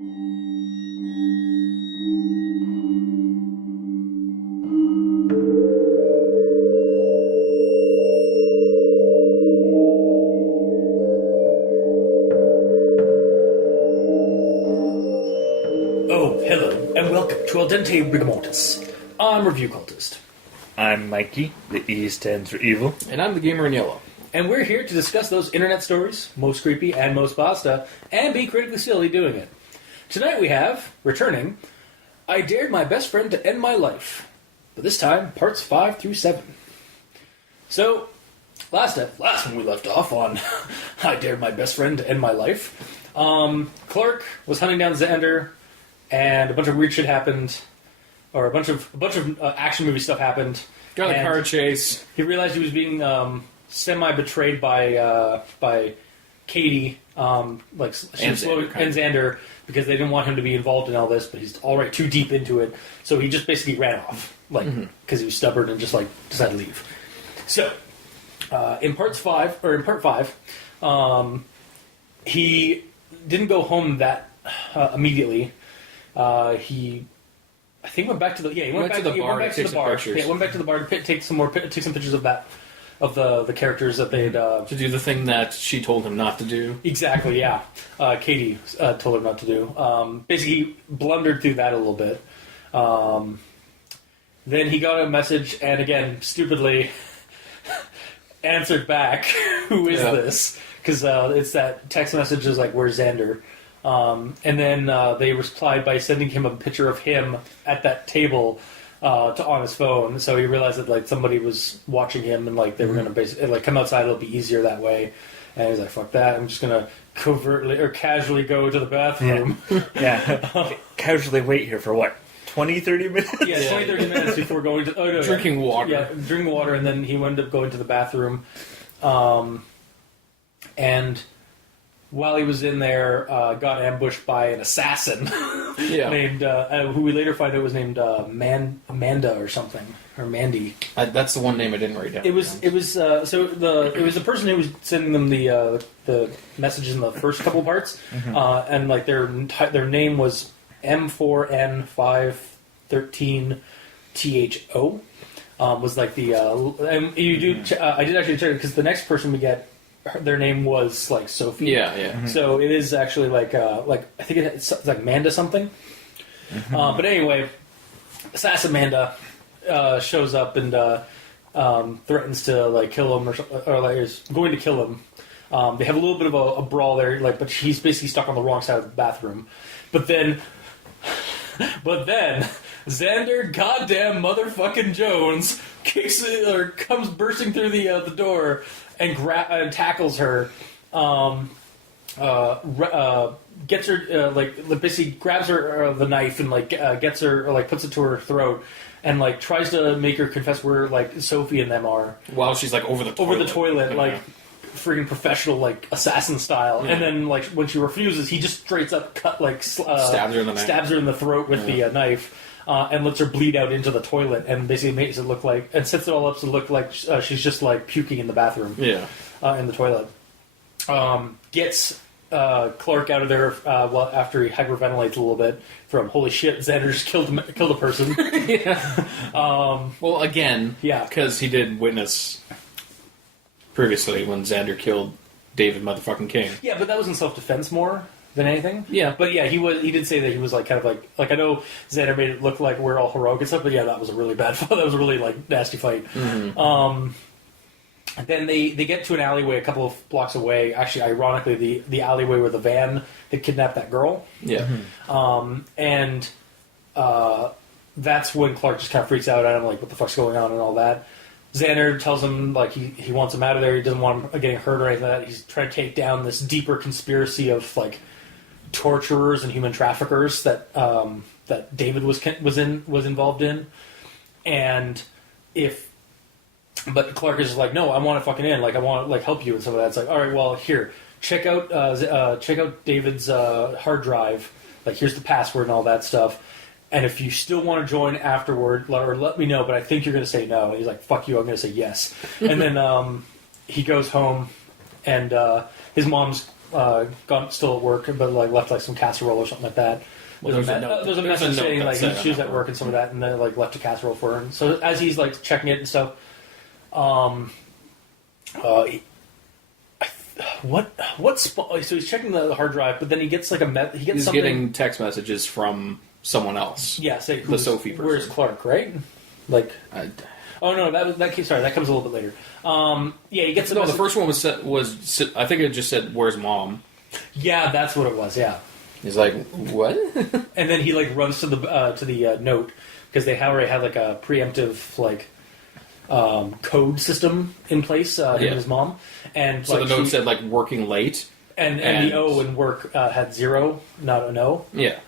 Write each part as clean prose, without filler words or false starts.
Oh, hello, and welcome to Dente, Rigamortis. I'm Review Cultist. I'm Mikey, the E stands for evil. And I'm the gamer in yellow. And we're here to discuss those internet stories, most creepy and most pasta, and be critically silly doing it. Tonight we have, returning, I Dared My Best Friend to End My Life. But this time, parts 5 through 7. So, last when we left off on I Dared My Best Friend to End My Life, Clark was hunting down Xander, and a bunch of weird shit happened, or a bunch of action movie stuff happened. Got a car chase. He realized he was being semi-betrayed by Katie, and Xander, because they didn't want him to be involved in all this, but he's already too deep into it, so he just basically ran off, because he was stubborn and just decided to leave. So, in part 5, he didn't go home that immediately. He went back to the went back to the bar to take some pictures of that. Of the characters that they'd... to do the thing that she told him not to do. Exactly, yeah. Katie told him not to do. Basically, he blundered through that a little bit. Then he got a message, and again, stupidly, answered back, who is this? Because it's that text message is like, where's Xander? And then they replied by sending him a picture of him at that table... on his phone, so he realized that somebody was watching him, and they were going to basically come outside. It'll be easier that way. And he's like, "Fuck that! I'm just going to covertly or casually go to the bathroom." Yeah. Casually wait here for what? 20, 30 minutes? Yeah, 20, 30 minutes before going to... Drinking water. Yeah, drinking water, and then he wound up going to the bathroom. And while he was in there, got ambushed by an assassin named, who we later find out was named Amanda or something, or Mandy. That's the one name I didn't write down. It was the person who was sending them the messages in the first couple parts, and their name was M4N513THO. Was the and you do I did actually check because the next person we get. Their name was Sophie. Yeah. Mm-hmm. So it is actually I think it's like Manda something. But anyway, Assassin Manda shows up and threatens to kill him or is going to kill him. They have a little bit of a brawl there, but he's basically stuck on the wrong side of the bathroom. But then Xander goddamn motherfucking Jones kicks it or comes bursting through the door. And tackles her, gets her, basically grabs her the knife and gets her or puts it to her throat, and tries to make her confess where Sophie and them are. While she's over the toilet, freaking professional assassin style. Yeah. And then when she refuses, he just straight up stabs her in the throat with the knife. And lets her bleed out into the toilet, and basically makes it look and sets it all up to look like she's just puking in the bathroom. Yeah, in the toilet. Gets Clark out of there after he hyperventilates a little bit from holy shit, Xander just killed a person. Yeah. Well, again, because he did witness previously when Xander killed David motherfucking King. Yeah, but that was in self-defense more than anything. Yeah. But yeah, he did say that he was I know Xander made it look like we're all heroic and stuff, but yeah, that was a really bad fight. That was a really nasty fight. Mm-hmm. Then they get to an alleyway a couple of blocks away. Actually, ironically, the alleyway where the van that kidnapped that girl. Yeah. And that's when Clark just kind of freaks out at him, what the fuck's going on and all that. Xander tells him he wants him out of there. He doesn't want him getting hurt or anything like that. He's trying to take down this deeper conspiracy of torturers and human traffickers that David was involved in, but Clark is just no, I want to fucking in, I want to help you and some of that. It's all right, well here, check out David's hard drive, here's the password and all that stuff, and if you still want to join afterward, or let me know, but I think you're going to say no. And he's like, fuck you, I'm going to say yes. And then he goes home, and his mom's still at work, but like left like some casserole or something like that. Well, There's a message saying like she was at work and some of that, and then like left a casserole for her. And so as he's like checking it and stuff, so he's checking the hard drive, but then he gets like he's something. Getting text messages from someone else. Yeah, say the Sophie person. Where's Clark? Right? Like. Oh no, that comes a little bit later. Yeah, he gets. No, the first one was I think it just said, "Where's Mom?" Yeah, that's what it was. Yeah. He's like, "What?" And then he like runs to the note because they already had like a preemptive like code system in place. Him and his mom, and so the note said like working late, and the O in work had 0, not an O. Yeah.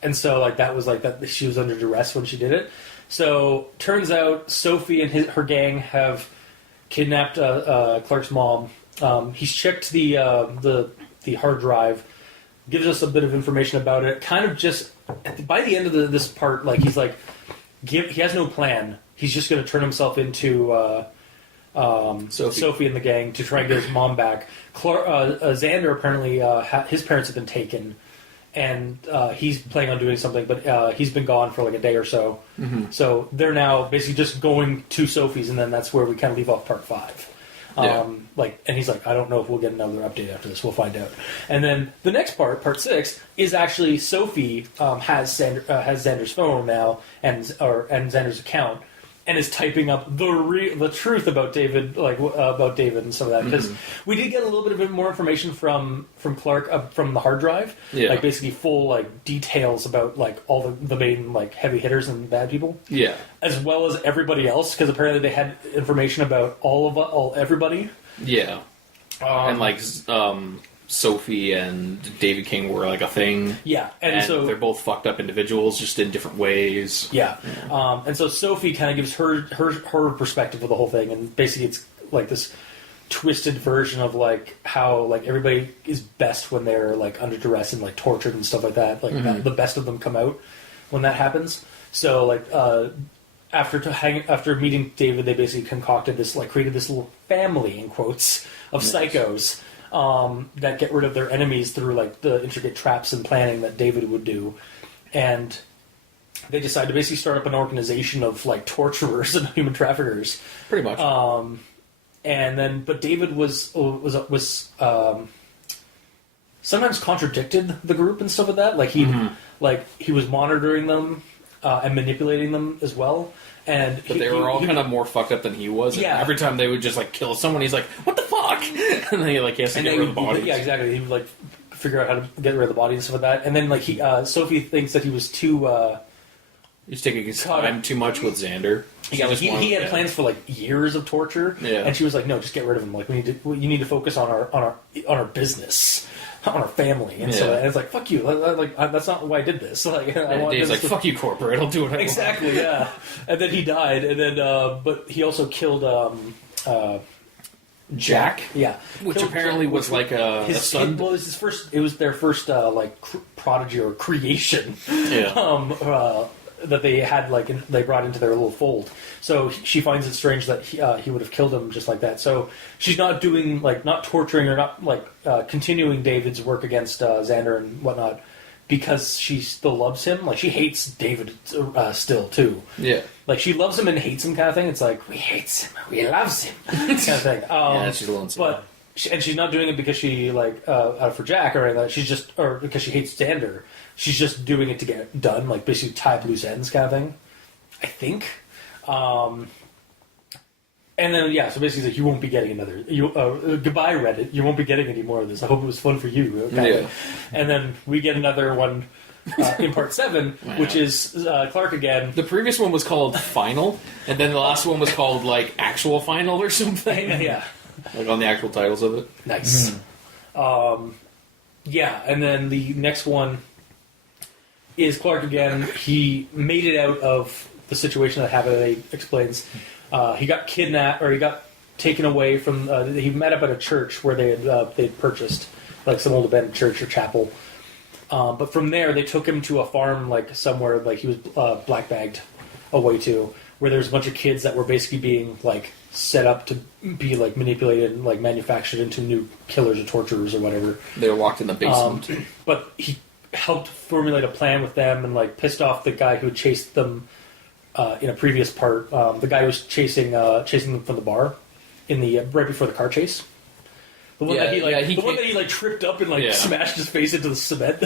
And so like that was like that she was under duress when she did it. So turns out Sophie and her gang have kidnapped Clark's mom. He's checked the hard drive, gives us a bit of information about it. Kind of just by the end of this part, like he's like, he has no plan. He's just going to turn himself into Sophie and the gang to try and get his mom back. Xander apparently his parents have been taken. And he's planning on doing something, but he's been gone for like a day or so. Mm-hmm. So they're now basically just going to Sophie's, and then that's where we kind of leave off part 5. And he's like, I don't know if we'll get another update after this. We'll find out. And then the next part 6, is actually Sophie has Xander's phone now and Xander's account. And is typing up the truth about David, and some of that, because we did get a little bit of more information from Clark from the hard drive, like basically full like details about like all the main like heavy hitters and bad people, as well as everybody else, because apparently they had information about everybody, and like Sophie and David King were like a thing. Yeah, and so they're both fucked up individuals, just in different ways. Yeah. And so Sophie kind of gives her perspective of the whole thing, and basically it's like this twisted version of like how like everybody is best when they're like under duress and like tortured and stuff like that. Like the best of them come out when that happens. So like after meeting David, they basically created this little family in quotes of psychos. That get rid of their enemies through like the intricate traps and planning that David would do, and they decide to basically start up an organization of like torturers and human traffickers, pretty much. But David was sometimes contradicted the group and stuff like that. Like he was monitoring them and manipulating them as well. But they were all kind of more fucked up than he was. And every time they would just like kill someone, he's like, "What the fuck?" And then he has to get rid of the bodies. Yeah, exactly. He would like figure out how to get rid of the body and stuff like that. And then like Sophie thinks that he was too. He's taking his time too much with Xander. Yeah, he had plans for like years of torture. Yeah. And she was like, "No, just get rid of him. Like you need to focus on our business." On our family, and so it's like fuck you. That's not why I did this. Like, Dave's like fuck you, corporate. I'll do what I want. Exactly, yeah. And then he died, and then but he also killed Jack. Yeah, which apparently was like his son. Well, it was their first like prodigy or creation. Yeah. That they had they brought into their little fold. So she finds it strange that he would have killed him just like that. So she's not doing not torturing or not continuing David's work against Xander and whatnot because she still loves him. Like she hates David still too. Yeah. Like she loves him and hates him kind of thing. It's like we hates him, we loves him kind of thing. Yeah, she's a little insane. But she's not doing it because she for Jack or anything like that. She's just because she hates Xander. She's just doing it to get it done, like basically tie loose ends kind of thing. I think. And then so basically you won't be getting another. Goodbye Reddit. You won't be getting any more of this. I hope it was fun for you. Okay? Yeah. And then we get another one in part 7, which is Clark again. The previous one was called Final, and then the last one was called Actual Final or something. Yeah. On the actual titles of it. Nice. And then the next one is Clark again. He made it out of the situation that happened. He explains he got kidnapped, or he got taken away from. He met up at a church where they'd purchased some old abandoned church or chapel. But from there, they took him to a farm somewhere he was black bagged away to, where there's a bunch of kids that were basically being like set up to be like manipulated and like manufactured into new killers or torturers or whatever. They were locked in the basement. But he helped formulate a plan with them and like pissed off the guy who chased them in a previous part. The guy who was chasing them from the bar in the right before the car chase. The one that he tripped up and smashed his face into the cement.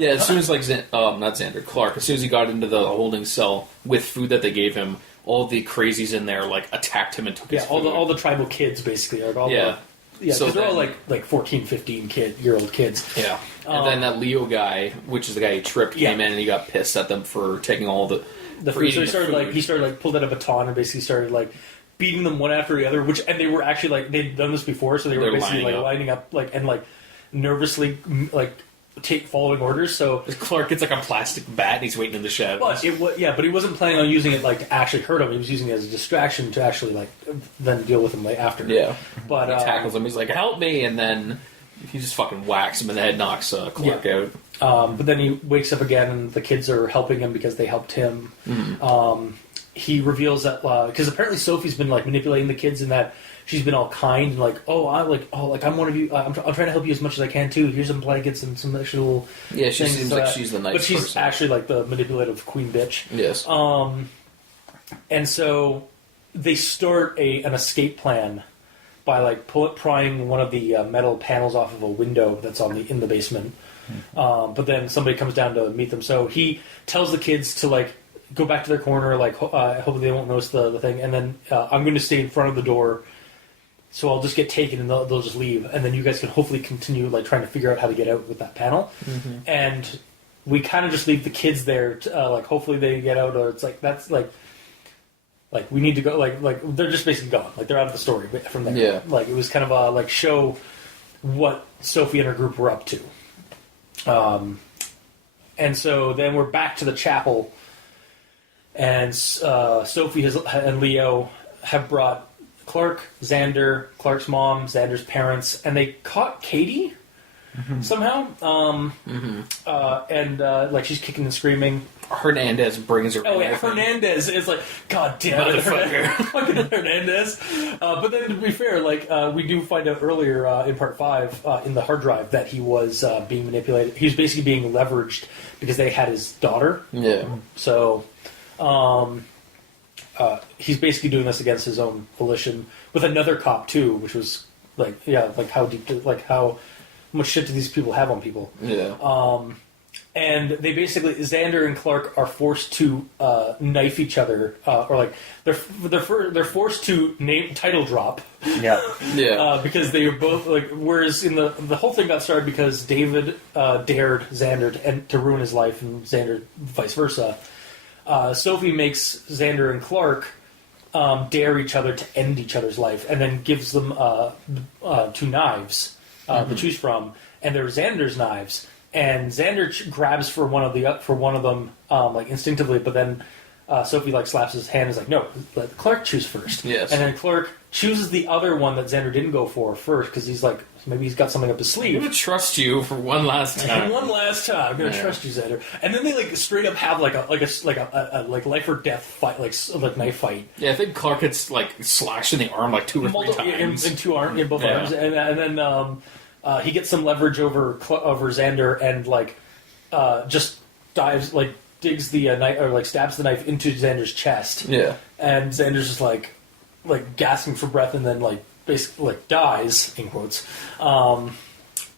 Yeah, as soon as not Xander, Clark. As soon as he got into the holding cell with food that they gave him, all the crazies in there like attacked him and took his food. all the tribal kids basically. So they're all like 14, 15-year-old kids. Yeah, and then that Leo guy, which is the guy he tripped, came in and he got pissed at them for taking all the food. So he started pulled out a baton and basically started like beating them one after the other, and they were actually like they'd done this before, so they were basically lining up and nervously following orders. So Clark gets like a plastic bat and he's waiting in the shadows. But he wasn't planning on using it like to actually hurt him. He was using it as a distraction to actually like then deal with him after. Yeah, but he tackles him. He's like, "Help me!" and then he just fucking whacks him in the head, knocks Clark out. But then he wakes up again, and the kids are helping him because they helped him. Mm-hmm. He reveals that because apparently Sophie's been like manipulating the kids, and that she's been all kind and like, I'm one of you. I'm trying to help you as much as I can too. Here's some blankets and some actual. Yeah, she things, seems like she's the nice person. But she's actually like the manipulative queen bitch. Yes. And so they start an escape plan by like prying one of the metal panels off of a window that's in the basement. But then somebody comes down to meet them. So he tells the kids to like go back to their corner, like hopefully they won't notice the thing, and then I'm going to stay in front of the door, so I'll just get taken and they'll just leave, and then you guys can hopefully continue like trying to figure out how to get out with that panel. Mm-hmm. And we kind of just leave the kids there, like hopefully they get out, or it's like that's like we need to go, like they're just basically gone, like they're out of the story from there. Yeah, like it was kind of like show what Sophie and her group were up to. And so then we're back to the chapel. And Sophie and Leo have brought Clark, Xander, Clark's mom, Xander's parents, and they caught Katie somehow. And like she's kicking and screaming. Hernandez brings her. Oh yeah, Hernandez is like, God damn it, fucking Hernandez. But then to be fair, like we do find out earlier in part 5 in the hard drive that he was being manipulated. He was basically being leveraged because they had his daughter. Yeah. So. He's basically doing this against his own volition with another cop too, which was like how much shit do these people have on people? Yeah. And they basically Xander and Clark are forced to knife each other, or like they're forced to title drop. Yeah. Yeah. Because they are both like. Whereas in the whole thing got started because David dared Xander to ruin his life, and Xander vice versa. Sophie makes Xander and Clark dare each other to end each other's life, and then gives them 2 knives to choose from, and they're Xander's knives. And Xander grabs for one of them like instinctively, but then Sophie like slaps his hand and is like, "No, let Clark choose first." Yes. And then Clark chooses the other one that Xander didn't go for first because he's like, maybe he's got something up his sleeve. I'm gonna trust you for one last time. One last time, I'm gonna trust you, Xander. And then they like straight up have like a life or death fight, like knife fight. Yeah, I think Clark gets like slashed in the arm like 2 or 3 times. In 2 arms, in both arms, and then he gets some leverage over Xander and like just digs the knife or like stabs the knife into Xander's chest. Yeah, and Xander's just like gasping for breath, and then like basically like dies in quotes.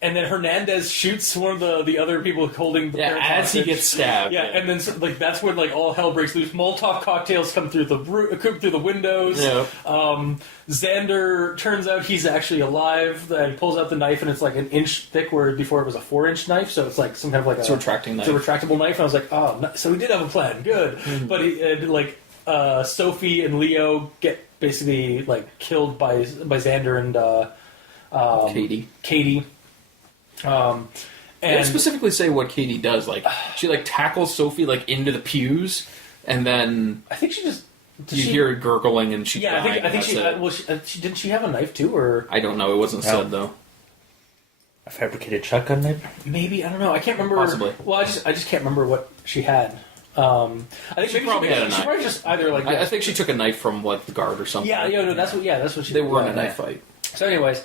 And then Hernandez shoots one of the other people holding the as he gets stabbed. Yeah, and then like that's when like all hell breaks loose. Molotov cocktails come through the windows. Yeah. Xander turns out he's actually alive. He pulls out the knife and it's like an inch thick, where before it was a 4-inch knife. So it's like some kind of like a retracting knife. It's a retractable knife. And I was like, oh, no. So we did have a plan. Good, but Sophie and Leo get basically like killed by Xander and Katie. And they specifically say what Katie does. Like she like tackles Sophie like into the pews, and then I think she just hear her gurgling, and she I think she didn't she have a knife too, or I don't know. It wasn't said though. A fabricated shotgun, maybe. Maybe I don't know. I can't remember. Possibly. Well, I just can't remember what she had. I think She probably had a knife. She probably just either like. I think she took a knife from like the guard or something. Yeah, no, that's what she. They were in a knife fight. So, anyways,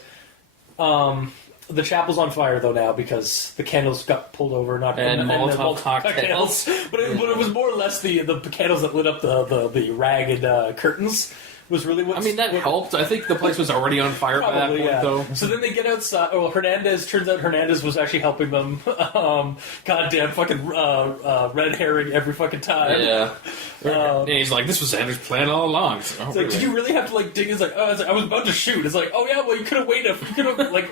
the chapel's on fire though now because the candles got pulled over, and Molotov cocktails. but it was more or less the candles that lit up the ragged curtains. Was really what that helped. I think the place was already on fire by that point, though. So then they get outside. Well, turns out Hernandez was actually helping them. Goddamn fucking red herring every fucking time. Yeah. And he's like, this was Xander's plan all along. So, it's like, did you really have to like dig? It's like, I was about to shoot. It's like, oh yeah, well you could have waited. You could have like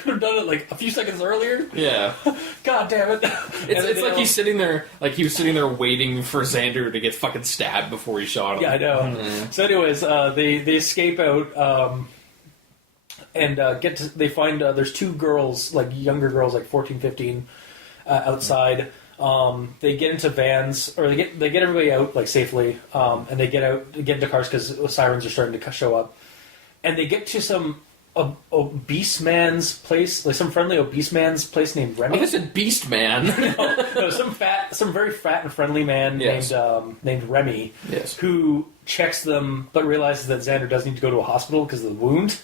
could have done it like a few seconds earlier. Yeah. God damn it. It's like he's sitting there, like he was sitting there waiting for Xander to get fucking stabbed before he shot him. Yeah, I know. Mm-hmm. So anyways, they escape out and they find there's two girls, like younger girls, like 14, 15, outside. They get into vans, or they get everybody out like safely, and they get into cars because sirens are starting to show up, and they get to some obese man's place, like some friendly obese man's place named Remy. I said Beast Man. no, some very fat and friendly man named Remy, who checks them, but realizes that Xander does need to go to a hospital because of the wound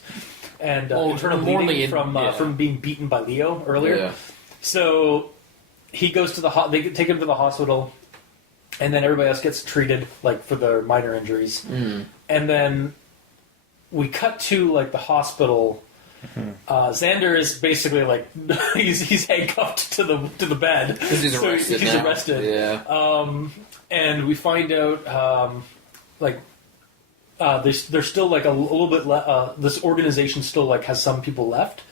and internal bleeding from being beaten by Leo earlier. Yeah. So he goes to they take him to the hospital, and then everybody else gets treated like for their minor injuries, and then we cut to like the hospital. Xander is basically like he's handcuffed to the bed because he's arrested. He's arrested. Yeah. And we find out there's still like a little bit. This organization still like has some people left,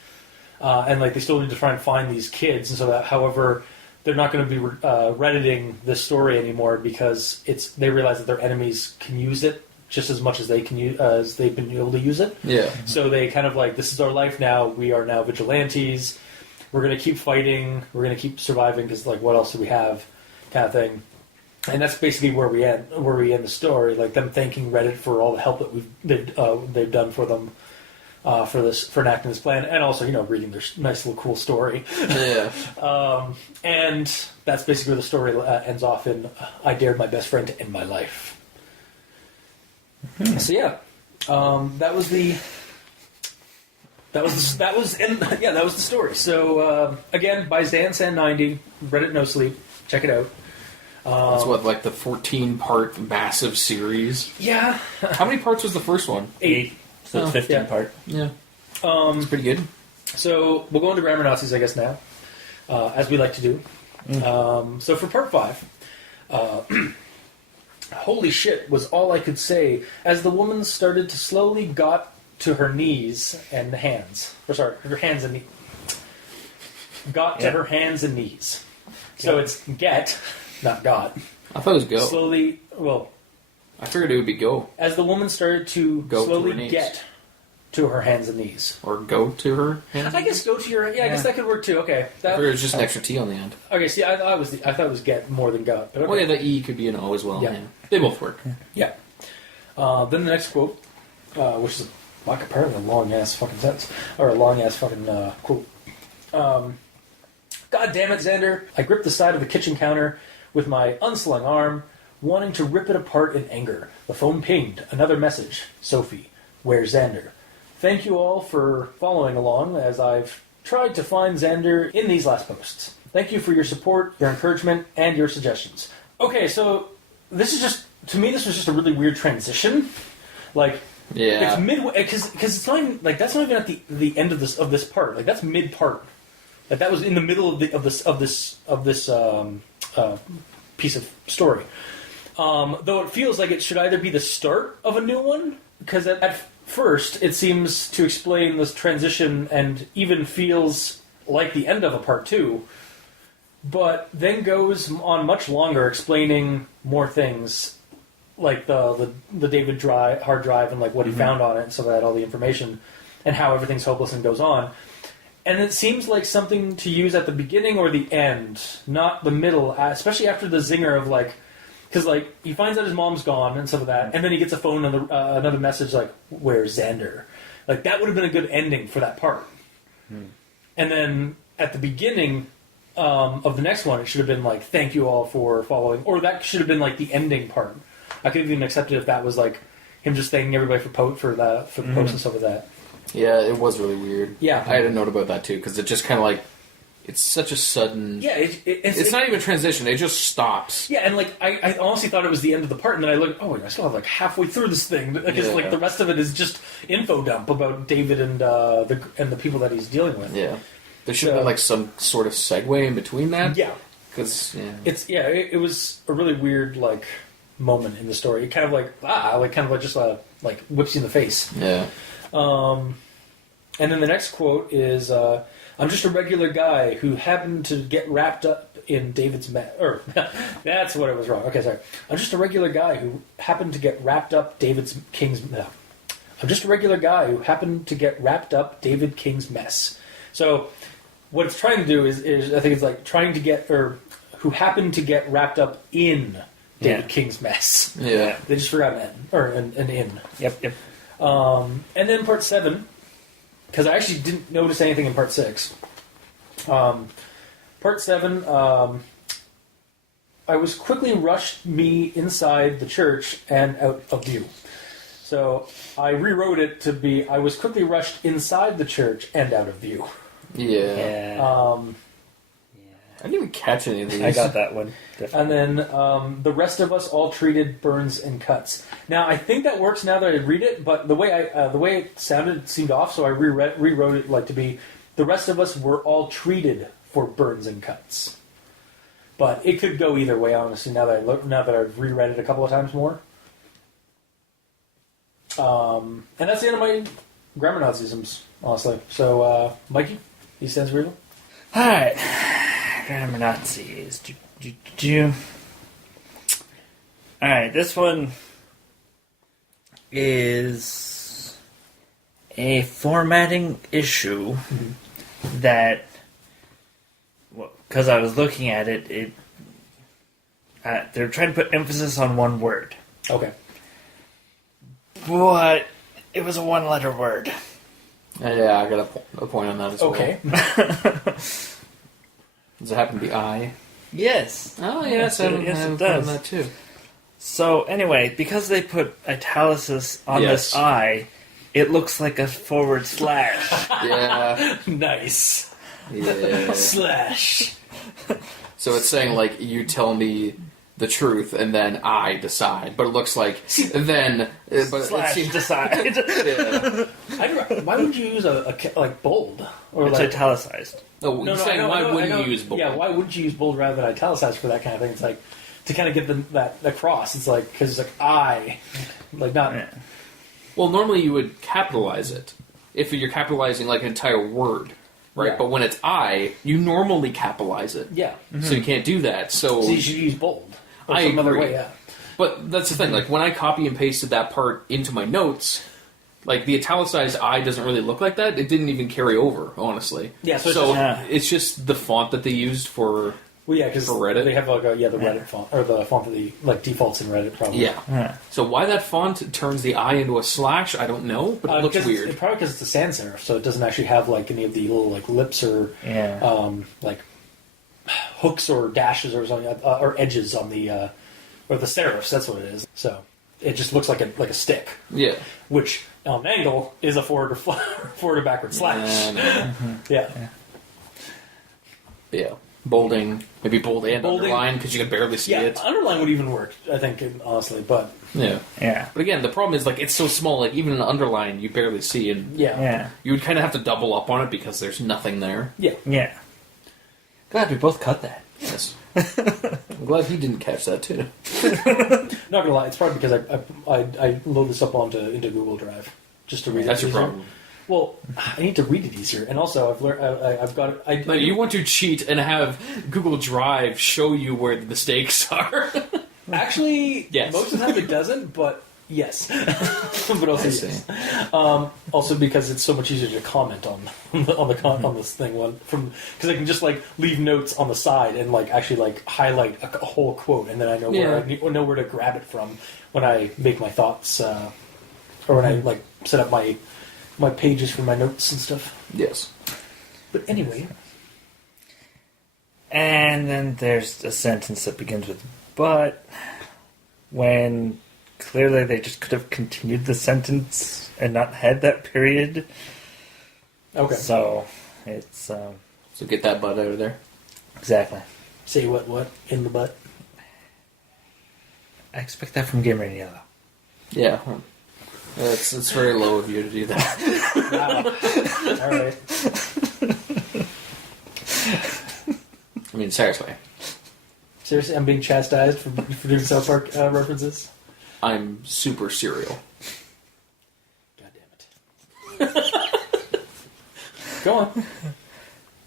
and like they still need to try and find these kids. And so that, however, they're not going to be redditing this story anymore because they realize that their enemies can use it just as much as they can use, as they've been able to use it. Yeah. So they kind of like, this is our life now. We are now vigilantes. We're going to keep fighting. We're going to keep surviving because like, what else do we have, kind of thing. And that's basically where we end the story. Like them thanking Reddit for all the help that they've done for them for enacting this plan, and also reading their nice little cool story. Yeah. And that's basically where the story ends off in. I dared my best friend to end my life. So yeah, that was the story. So again, by Zansan90, Reddit NoSleep. Check it out. That's like the 14-part massive series. Yeah. How many parts was the first one? 8. So it's 15 part. Yeah. It's pretty good. So we'll go into Grammar Nazis, I guess, now, as we like to do. So for part 5, holy shit was all I could say as the woman started to slowly got to her knees and hands. Her hands and knees. Got to her hands and knees. So it's get, not got. I thought it was go. Slowly, I figured it would be go. As the woman started to slowly get to her hands and knees. Or go to her hands? I guess go to your... Yeah, I guess that could work too. Okay. I figured it was just an extra T on the end. Okay, see, I thought it was get more than got. But okay. Well, yeah, the E could be an O as well. Yeah. They both work. Yeah. Then the next quote, which is apparently a long-ass fucking sentence. Or a long-ass fucking quote. God damn it, Xander. I gripped the side of the kitchen counter with my unslung arm, wanting to rip it apart in anger. The phone pinged. Another message. Sophie. Where's Xander? Thank you all for following along as I've tried to find Xander in these last posts. Thank you for your support, your encouragement, and your suggestions. Okay, so this is just, to me, this was just a really weird transition. Like, it's midway, because it's not even, like, that's not even at the end of this part. Like, that's mid part. Like, that was in the middle of this piece of story. Though it feels like it should either be the start of a new one, because at first it seems to explain this transition and even feels like the end of a part 2, but then goes on much longer explaining more things, like the David hard drive and like what he found on it and some of that, all the information, and how everything's hopeless and goes on. And it seems like something to use at the beginning or the end, not the middle, especially after the zinger of like, because like he finds out his mom's gone and some of that, and then he gets a phone and another message like, "Where's Xander?" Like that would have been a good ending for that part. And then at the beginning, of the next one, it should have been like, thank you all for following, or that should have been like the ending part. I could have even accepted if that was like him just thanking everybody for the post and stuff like that. Yeah, it was really weird. Yeah. I had a note about that too, because it just kind of like, it's such a sudden... Yeah, it's not even a transition, it just stops. Yeah, and like, I honestly thought it was the end of the part, and then I looked, I still have like halfway through this thing, because like the rest of it is just info dump about David and the people that he's dealing with. Yeah. There should have been like some sort of segue in between that. Yeah. Because, it was a really weird, like, moment in the story. It kind of like whips you in the face. Yeah. And then the next quote is, I'm just a regular guy who happened to get wrapped up in David's that's what it was wrong. Okay, sorry. I'm just a regular guy who happened to get wrapped up I'm just a regular guy who happened to get wrapped up David King's mess. So, what it's trying to do is I think it's like trying to get, or who happened to get wrapped up in David King's mess. Yeah. They just forgot an in. Yep. And then part 7, because I actually didn't notice anything in part 6. Part 7, I was quickly rushed me inside the church and out of view. So I rewrote it to be, I was quickly rushed inside the church and out of view. Yeah. I didn't even catch any of these. I got that one. Definitely. And then the rest of us all treated burns and cuts. Now I think that works now that I read it, but the way it sounded seemed off, so I rewrote it like to be the rest of us were all treated for burns and cuts. But it could go either way, honestly. Now that I've reread it a couple of times more. And that's the end of my grammar Nazisms, honestly. So Mikey, he stands for evil. All right. Grammar Nazis. Alright, this one is a formatting issue that, because I was looking at it, they're trying to put emphasis on one word. Okay. But it was a one-letter word. Yeah, I got a point on that as well. Okay. Does it happen to be I? Yes. Oh, yes, it does. On that too. So, anyway, because they put italics on this I, it looks like a forward slash. Yeah. Nice. Yeah. Slash. So it's saying, like, you tell me the truth, and then I decide. But it looks like, then... But slash decide. Yeah. Why would you use a bold? Or it's italicized. No, you're saying why wouldn't you use bold? Yeah, why wouldn't you use bold rather than italicized for that kind of thing? It's like, to kind of get that across, it's like, because it's like, I, like, not... Yeah. Well, normally you would capitalize it, if you're capitalizing, like, an entire word, right? Yeah. But when it's I, you normally capitalize it. Yeah. Mm-hmm. So you can't do that, so you should use bold. Or I some other agree. way, yeah. But that's the thing, like, when I copy and pasted that part into my notes... Like, the italicized I doesn't really look like that. It didn't even carry over, honestly. Yeah, so it's just the font that they used for because Reddit. They have like the Reddit font, or the font that defaults in Reddit, probably. Yeah. So why that font turns the I into a slash, I don't know, but it looks weird. Probably because it's a sans serif, so it doesn't actually have like any of the little like lips or like hooks or dashes or something, or edges on the or the serifs. That's what it is. So it just looks like a stick. Yeah. Which on an angle is a forward or backward slash. Yeah. Bolding, maybe bold and underline, because you can barely see it. Underline would even work, I think, honestly, but... Yeah. But again, the problem is, like, it's so small, like, even an underline, you barely see, and you would kind of have to double up on it, because there's nothing there. Yeah. Glad we both cut that. Yes. I'm glad he didn't catch that, too. Not gonna lie, it's probably because I load this up into Google Drive, just to read it. That's your problem. Well, I need to read it easier, and also I've learned I've got it. No, you want to cheat and have Google Drive show you where the mistakes are. Actually, yes. Most of the time it doesn't, but yes. But also yes. Also because it's so much easier to comment on this thing because I can just like leave notes on the side and like actually like highlight a whole quote, and then I know where to grab it from when I make my thoughts or when I like set up my pages for my notes and stuff. Yes. But anyway. And then there's a sentence that begins with "but," when clearly they just could have continued the sentence and not had that period. Okay. So, it's... So get that butt out of there. Exactly. Say what in the butt? I expect that from Gamer in Yellow. Yeah. It's very low of you to do that. Wow. Alright. I mean, seriously. Seriously, I'm being chastised for doing South Park references? I'm super serial. God damn it. Go on.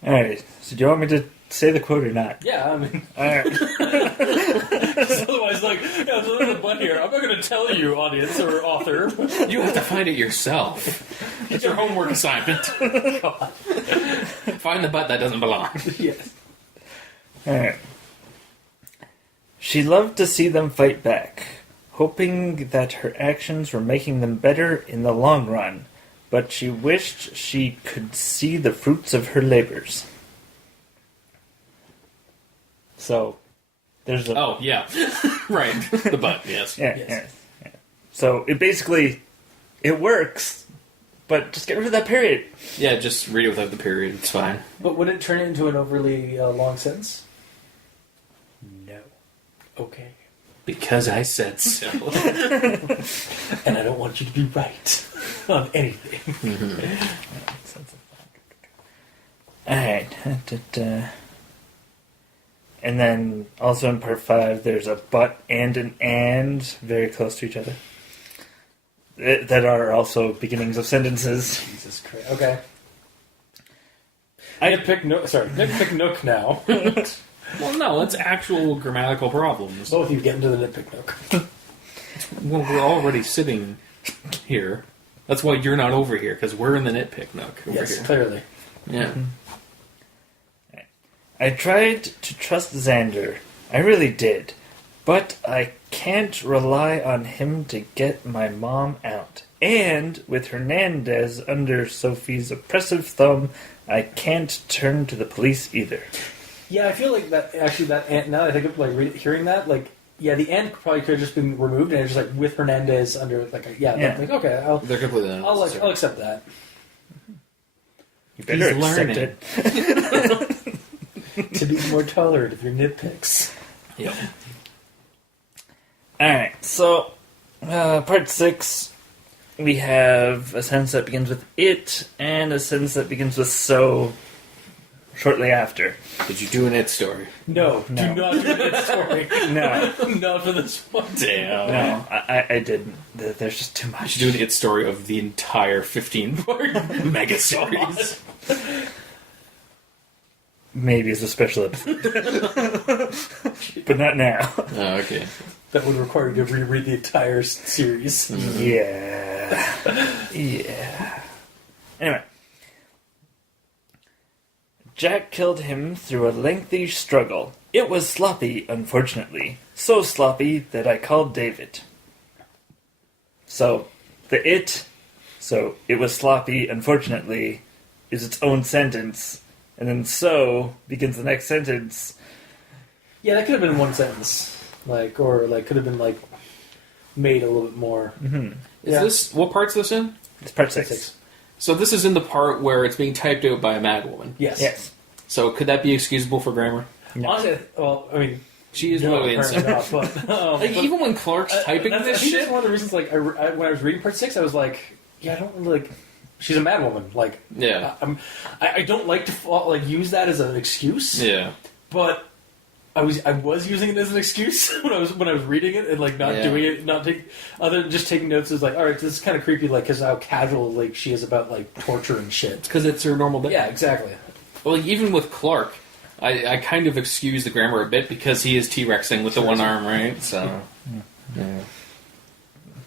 Alright, so do you want me to say the quote or not? Yeah, I mean... Alright. Otherwise, like, yeah, there's a butt here. I'm not going to tell you, audience or author. You have to find it yourself. It's your homework assignment. Find the butt that doesn't belong. Yes. Alright. She loved to see them fight back, hoping that her actions were making them better in the long run, but she wished she could see the fruits of her labors. So, there's a... Oh, yeah. Right. The butt, yes. Yeah, Yes. yeah. So, it basically, it works, but just get rid of that period. Yeah, just read it without the period. It's fine. But would it turn it into an overly long sentence? No. Okay. Because I said so. And I don't want you to be right on anything. Alright. And then, also in part 5, there's a but and an and very close to each other. That are also beginnings of sentences. Jesus Christ. Okay. Nitpick Nook now. Well, no, it's actual grammatical problems. Both of you get into the nitpick Nook. Well, we're already sitting here. That's why you're not over here, because we're in the nitpick nook over Yes, here. clearly. Yeah. I tried to trust Xander. I really did. But I can't rely on him to get my mom out. And with Hernandez under Sophie's oppressive thumb, I can't turn to the police either. Yeah, I feel like that, actually, that and now that I think of, like, hearing that, like, yeah, the and probably could have just been removed, and it's just, like, with Hernandez under, like, like, okay, They're completely unnecessary. I'll accept that. You better He's accept learning. it. To be more tolerant of your nitpicks. Yeah. Alright, so, part 6, we have a sentence that begins with it, and a sentence that begins with so, shortly after. Did you do an it story? No, do not do that story. No. Not for this one. Damn. No, I didn't. There's just too You much. should do an it story of the entire 15-part mega series. Maybe as a special episode. But not now. Oh, okay. That would require you to reread the entire series. Yeah. Yeah. Anyway. Jack killed him through a lengthy struggle. It was sloppy, unfortunately. So sloppy that I called David. So, it was sloppy, unfortunately, is its own sentence. And then so begins the next sentence. Yeah, that could have been one sentence. Like, or, like, could have been, like, made a little bit more. Mm-hmm. Is this... What part's this in? It's part 6. So this is in the part where it's being typed out by a mad woman. Yes. Yes. So could that be excusable for grammar? No. Honestly, well, I mean... She is no, really apparently insane. not, but, Like, even when Clark's typing I this think shit... that's one of the reasons, like, when I was reading part 6, I was like, yeah, I don't really, like... She's a mad woman. Like, Yeah. I don't like to use that as an excuse. Yeah. But I was using it as an excuse when I was reading it and like not doing it, other than just taking notes. Is like, all right, this is kind of creepy, like because how casual like she is about like torture and shit. Because it's her normal day. Yeah, exactly. Well, like, even with Clark, I kind of excuse the grammar a bit because he is T-Rexing with the one arm, right? So. Yeah.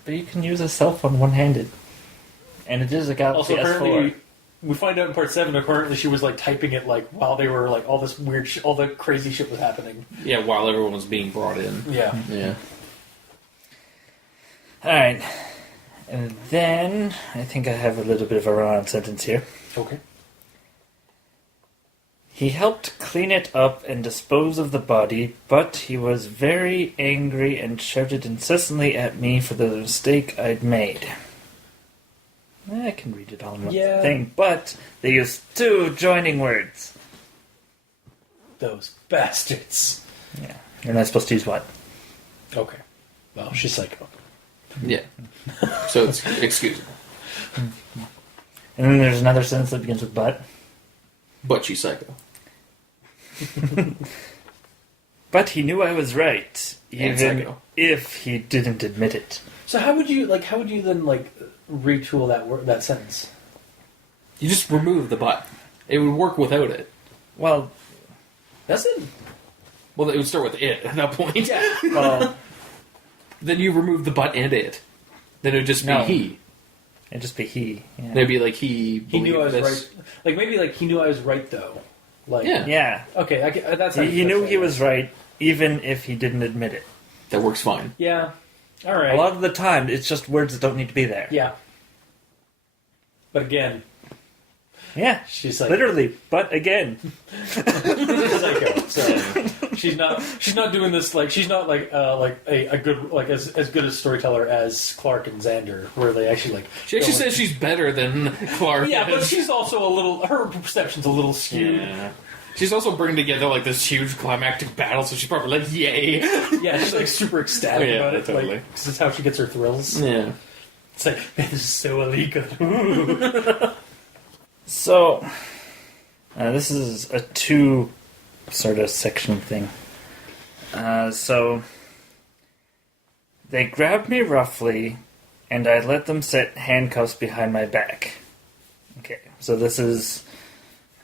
But you can use a cell phone one-handed. And it is a Galaxy Also, S4. apparently, we find out in part 7. Apparently, she was like typing it like while they were like all this weird, all the crazy shit was happening. Yeah, while everyone was being brought in. Yeah. Yeah. Alright. And then, I think I have a little bit of a run-on sentence here. Okay. He helped clean it up and dispose of the body, but he was very angry and shouted incessantly at me for the mistake I'd made. I can read it all in one thing, but they used 2 joining words. Those bastards. Yeah. You're not supposed to use what? Okay. Well, she's psycho. Yeah. So it's excusable. And then there's another sentence that begins with but. But she's psycho. But he knew I was right, And even psycho. if he didn't admit it. So how would you then retool that sentence? You just remove the but. It would work without it. Well, That's it. Well, it would start with it at that point. Yeah. well, Then you remove the but and it. Then it would just be No. he. it'd just be he. Yeah. It'd be like He knew I was this. right. Like maybe like he knew I was right though. Like Yeah. Yeah. Okay, that's how He that's knew right. he was right, even if he didn't admit it. That works fine. Yeah. All right. A lot of the time, it's just words that don't need to be there. Yeah. But again, Yeah. she's like Literally, but again. psycho. So she's not doing this like she's not like a good like as good a storyteller as Clark and Xander, where they actually like. She actually says she's better than Clark. Yeah, but is. she's also a little. Her perception's a little skewed. Yeah. She's also bringing together like this huge climactic battle, so she's probably like, "Yay!" Yeah, she's like super ecstatic Oh, yeah, about it. totally. Like, 'cause it's how she gets her thrills. Yeah. It's like, man, this is so illegal. So, this is a 2 sort of section thing. So, they grabbed me roughly, and I let them set handcuffs behind my back. Okay, so this is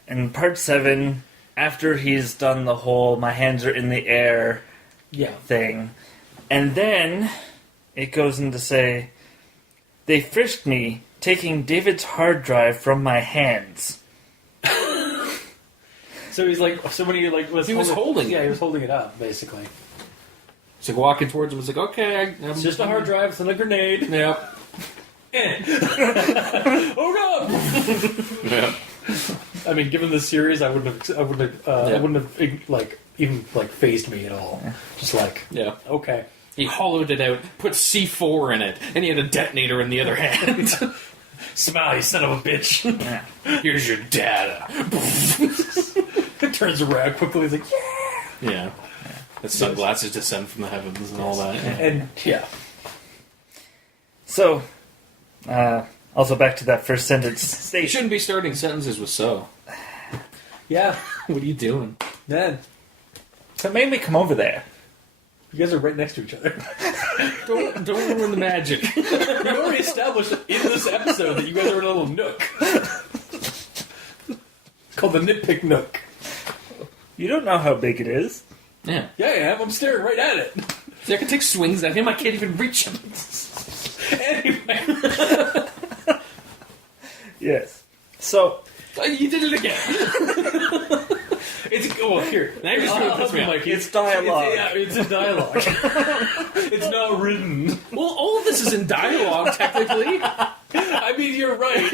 in part 7, after he's done the whole my hands are in the air Yeah. thing. And then it goes in to say, they frisked me, taking David's hard drive from my hands. So he's like, somebody like was He was holding Yeah, it. he was holding it up basically. It's like walking towards him. It's like, okay, It's just a hard drive. It's not a grenade. Yep. Oh no! Yeah. I mean, given the series, I wouldn't have like even like phased me at all. Just like, Yeah. okay. He hollowed it out, put C4 in it, and he had a detonator in the other hand. Smile, you son of a bitch. Here's your data. Turns around quickly. He's like, yeah. Yeah. The sunglasses descend from the heavens and all that. And yeah. So, also back to that first sentence. You shouldn't be starting sentences with so. Yeah. What are you doing? Man, So it made me come over there. you guys are right next to each other. Don't ruin the magic. We already established in this episode that you guys are in a little nook. Called the Nitpick Nook. You don't know how big it is. Yeah. Yeah, I am. I'm staring right at it. See, I can take swings at him. I can't even reach him. Anyway. Yes. So, You did it again. It's here. Now you're just gonna piss me off. Mike, It's dialogue. It's a dialogue. It's not written. Well, all of this is in dialogue, technically. I mean, you're right.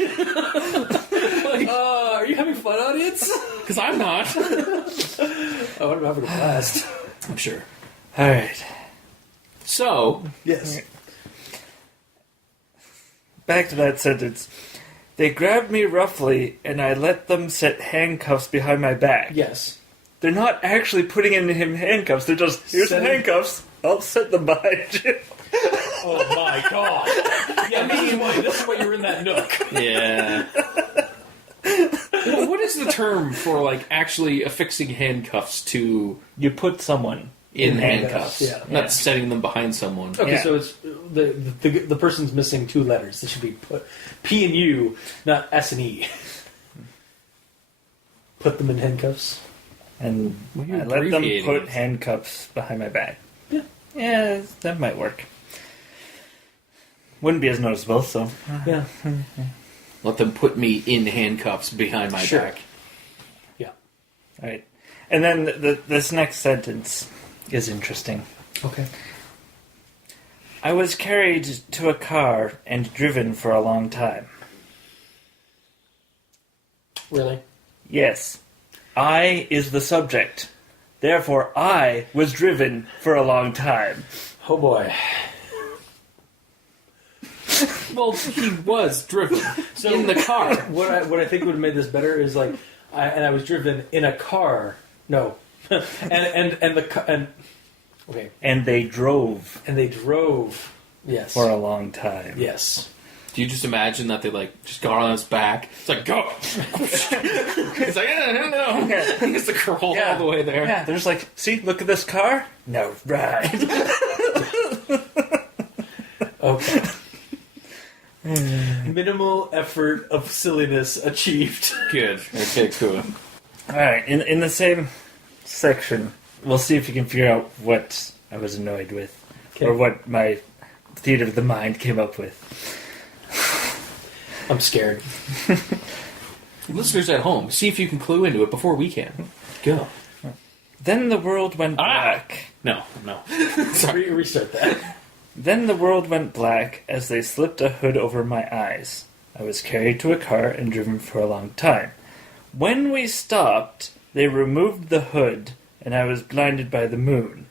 Are you having fun, audience? Because I'm not. Oh, I'm having a blast. I'm sure. alright. So, Yes. Back to that sentence. They grabbed me roughly, and I let them set handcuffs behind my back. Yes. They're not actually putting in him handcuffs. They're just, here's some Setting- handcuffs. I'll set them behind you. Oh my god. Yeah, this is why you're in that nook. yeah. What is the term for, like, actually affixing handcuffs to You put someone in handcuffs, handcuffs? yeah. Not setting them behind someone. Okay, Yeah. so it's the person's missing 2 letters. They should be put P and U, not S and E. Put them in handcuffs. And Well, you're I let them abbreviating put it. handcuffs behind my back. Yeah. Yeah, that might work. Wouldn't be as noticeable, so. Yeah. Let them put me in handcuffs behind my Sure. back. Yeah. Alright. And then this next sentence is interesting. Okay. I was carried to a car and driven for a long time. Really? Yes. I is the subject. Therefore, I was driven for a long time. Oh boy. Well, he was driven in the car. What I think would have made this better is like, I was driven in a car. No, and they drove. And they drove. Yes. For a long time. Yes. Do you just imagine that they like just got on his back? It's like go. It's like no. He has to crawl all the way there. Yeah, they're just like, see, look at this car. No ride. Okay. Minimal effort of silliness achieved. Good. Okay, cool. Alright, in the same section, we'll see if you can figure out what I was annoyed with. Okay. Or what my theater of the mind came up with. I'm scared. Listeners at home, see if you can clue into it before we can. Go. Then the world went black. No. Sorry, restart that. Then the world went black as they slipped a hood over my eyes. I was carried to a car and driven for a long time. When we stopped, they removed the hood, and I was blinded by the moon.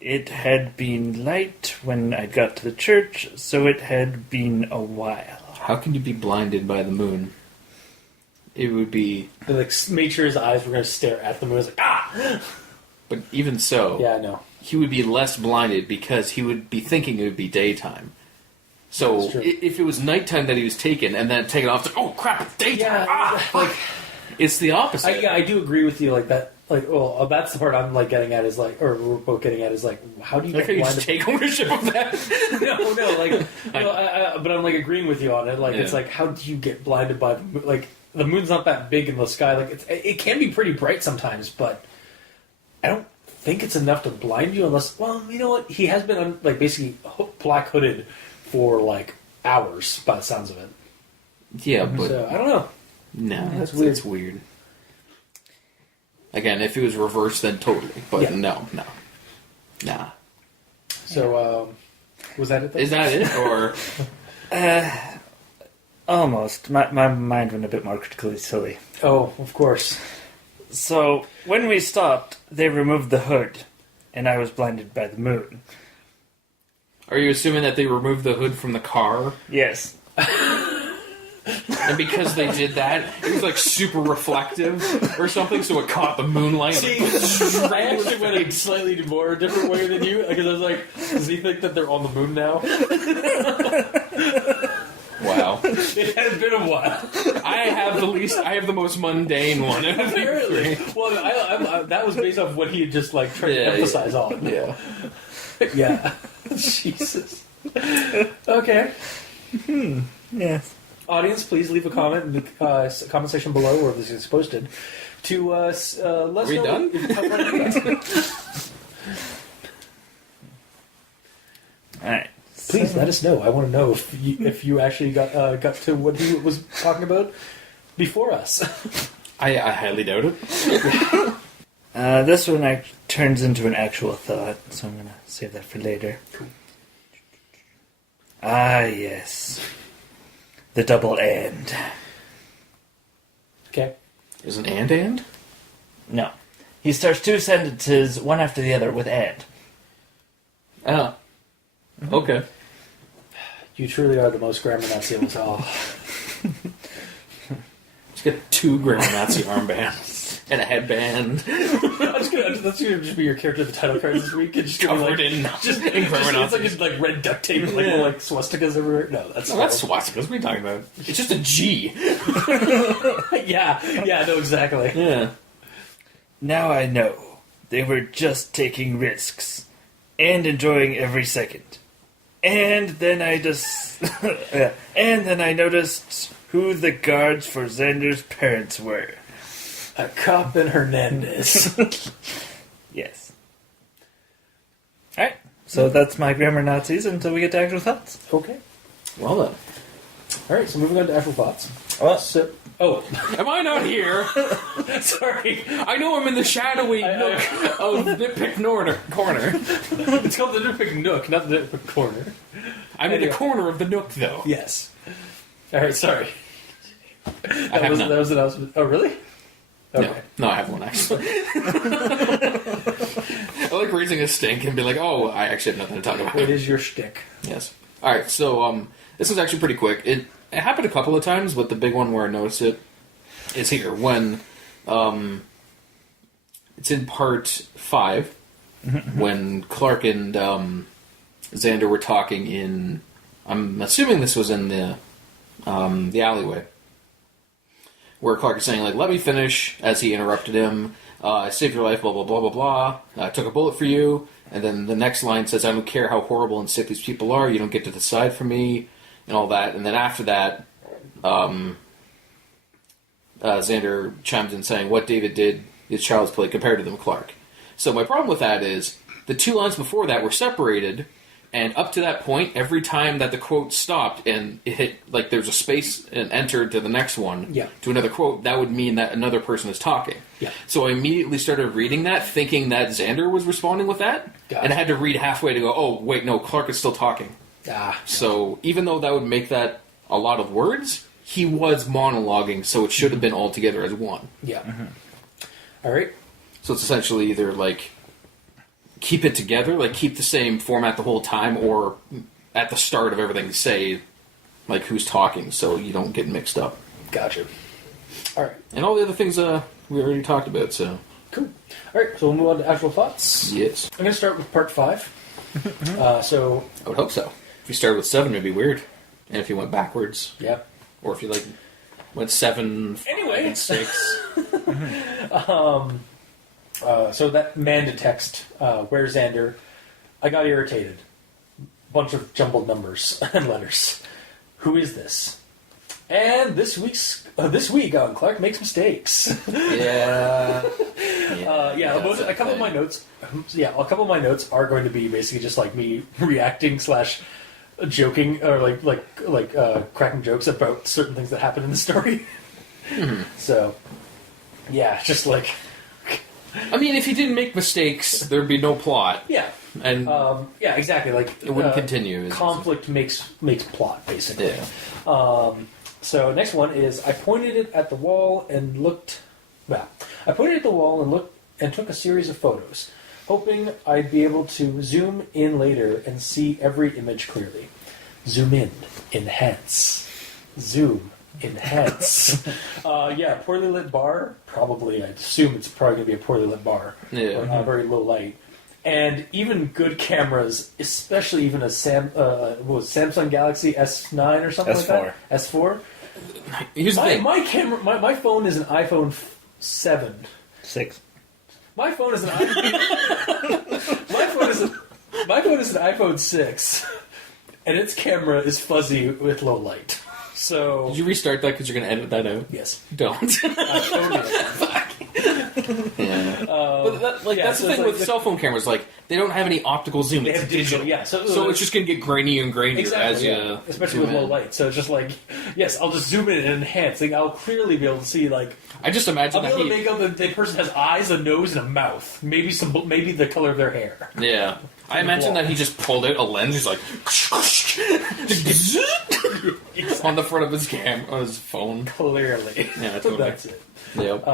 It had been light when I got to the church, so it had been a while. How can you be blinded by the moon? It would be... They like made sure his eyes were going to stare at the moon. It was like, ah! But even so... Yeah, I know. He would be less blinded because he would be thinking it would be daytime. So if it was nighttime that he was taken and then taken off, it's like, oh crap, it's daytime. Yeah, like it's the opposite. I do agree with you like that. Like, well, that's the part I'm like getting at is like, or we're both getting at is like, how do you get blinded? Just take ownership of that? no, like, but I'm like agreeing with you on it. Like, it's like, how do you get blinded by the moon? Like, the moon's not that big in the sky. Like, it can be pretty bright sometimes, but I don't think it's enough to blind you unless, well, you know what? He has been like basically black hooded for like hours by the sounds of it. Yeah, but so, I don't know. No, that's weird. Again, if it was reversed, then totally. But no. Nah. So, was that it then? Is that it? Or... Almost. My mind went a bit more critically silly. Oh, of course. So, when we stopped, they removed the hood, and I was blinded by the moon. Are you assuming that they removed the hood from the car? Yes. And because they did that, it was like super reflective or something, so it caught the moonlight. See, I actually went a slightly more different way than you, because I was like, does he think that they're on the moon now? Wow. It has been a while. I have the most mundane one. Apparently. Well, I that was based off what he had just like tried to emphasize on. Yeah. Yeah. Jesus. Okay. Yes. Audience, please leave a comment in the comment section below where this is posted to let us know. Are we done? Alright. Please let us know. I want to know if you actually got to what he was talking about before us. I highly doubt it. This one turns into an actual thought, so I'm going to save that for later. Cool. Ah, yes. The double and. Okay. Is an and? No. He starts two sentences, one after the other, with and. Oh. Okay. You truly are the most grammar Nazi of us all. Just get 2 grammar Nazi armbands and a headband. That's gonna just be your character, the title cards this week. It's just covered in grammar Nazi. It's like red duct tape, like swastikas everywhere. No, that's swastikas. What are you talking about? It's just a G. yeah, no, exactly. Yeah. Now I know. They were just taking risks. And enjoying every second. And then I noticed who the guards for Xander's parents were. A cop and Hernandez. Yes. Alright, so that's my grammar Nazis until we get to actual thoughts. Okay. Well then. Alright, so moving on to actual thoughts. Am I not here? Sorry. I know I'm in the shadowy nook of Nitpick Corner. It's called the Nitpick Nook, not the Nitpick Corner. I'm in the corner of the nook, though. Yes. Alright, sorry. That was an announcement. Oh, really? Okay. No, I have one, actually. I like raising a stink and be like, oh, I actually have nothing to talk about. It is your shtick. Yes. All right, so this is actually pretty quick. It happened a couple of times, but the big one where I noticed it is here. When it's in part 5, when Clark and Xander were talking in... I'm assuming this was in the alleyway, where Clark is saying, like, let me finish, as he interrupted him. I saved your life, blah, blah, blah, blah, blah. I took a bullet for you. And then the next line says, I don't care how horrible and sick these people are. You don't get to decide for me, and all that. And then after that, Xander chimes in saying, what David did is child's play compared to them, Clark. So my problem with that is, the 2 lines before that were separated, and up to that point, every time that the quote stopped and it hit, like, there's a space and entered to the next one, to another quote, that would mean that another person is talking. Yeah. So I immediately started reading that, thinking that Xander was responding with that, and I had to read halfway to go, oh, wait, no, Clark is still talking. So even though that would make that a lot of words, he was monologuing, so it should have been all together as one. Yeah. All right. So it's essentially either, like, keep it together, like keep the same format the whole time, or at the start of everything say, like, who's talking, so you don't get mixed up. Gotcha. All right. And all the other things we already talked about, so. Cool. All right, so we'll move on to actual thoughts. Yes. I'm going to start with part 5. So I would hope so. If you started with 7, it'd be weird. And if you went backwards. Yep. Or if you, like, went 7, 5, Anyway. and 6. So that man to text, where's Xander? I got irritated. Bunch of jumbled numbers and letters. Who is this? And this week on Clark Makes Mistakes. Yeah. A couple of my notes. Yeah, a couple of my notes are going to be basically just like me reacting / joking or like cracking jokes about certain things that happen in the story. So, yeah, just like. I mean, if he didn't make mistakes, there'd be no plot. Yeah. And yeah, exactly. Like it wouldn't continue. Conflict makes plot, basically. Yeah. So next one is I pointed it at the wall and looked. Well, I pointed at the wall and looked and took a series of photos, hoping I'd be able to zoom in later and see every image clearly. Zoom in, enhance, zoom. Enhance. Poorly lit bar. Probably, I'd assume it's probably going to be a poorly lit bar. Yeah. Or not very low light. And even good cameras, especially even a Samsung Galaxy S9 or something S4. like that? S4? Here's the thing. My phone is an iPhone 7. 6. My phone is an iPhone. my phone is an iPhone 6, and its camera is fuzzy with low light. So did you restart that because you're going to edit that out? Yes. Don't. Yeah. That's the thing with cell phone cameras. Like, they don't have any optical zoom. They it's have digital. Yeah. So it's just going to get grainier and grainier as you... Especially with low light. So it's just like, yes, I'll just zoom in and enhance. Like, I'll clearly be able to see, like... I just imagine I'll be able to make out that the person has eyes, a nose, and a mouth. Maybe the color of their hair. Yeah. I imagine that he just pulled out a lens. He's like... on the front of his on his phone. Clearly. Yeah, totally. That's it. Yep.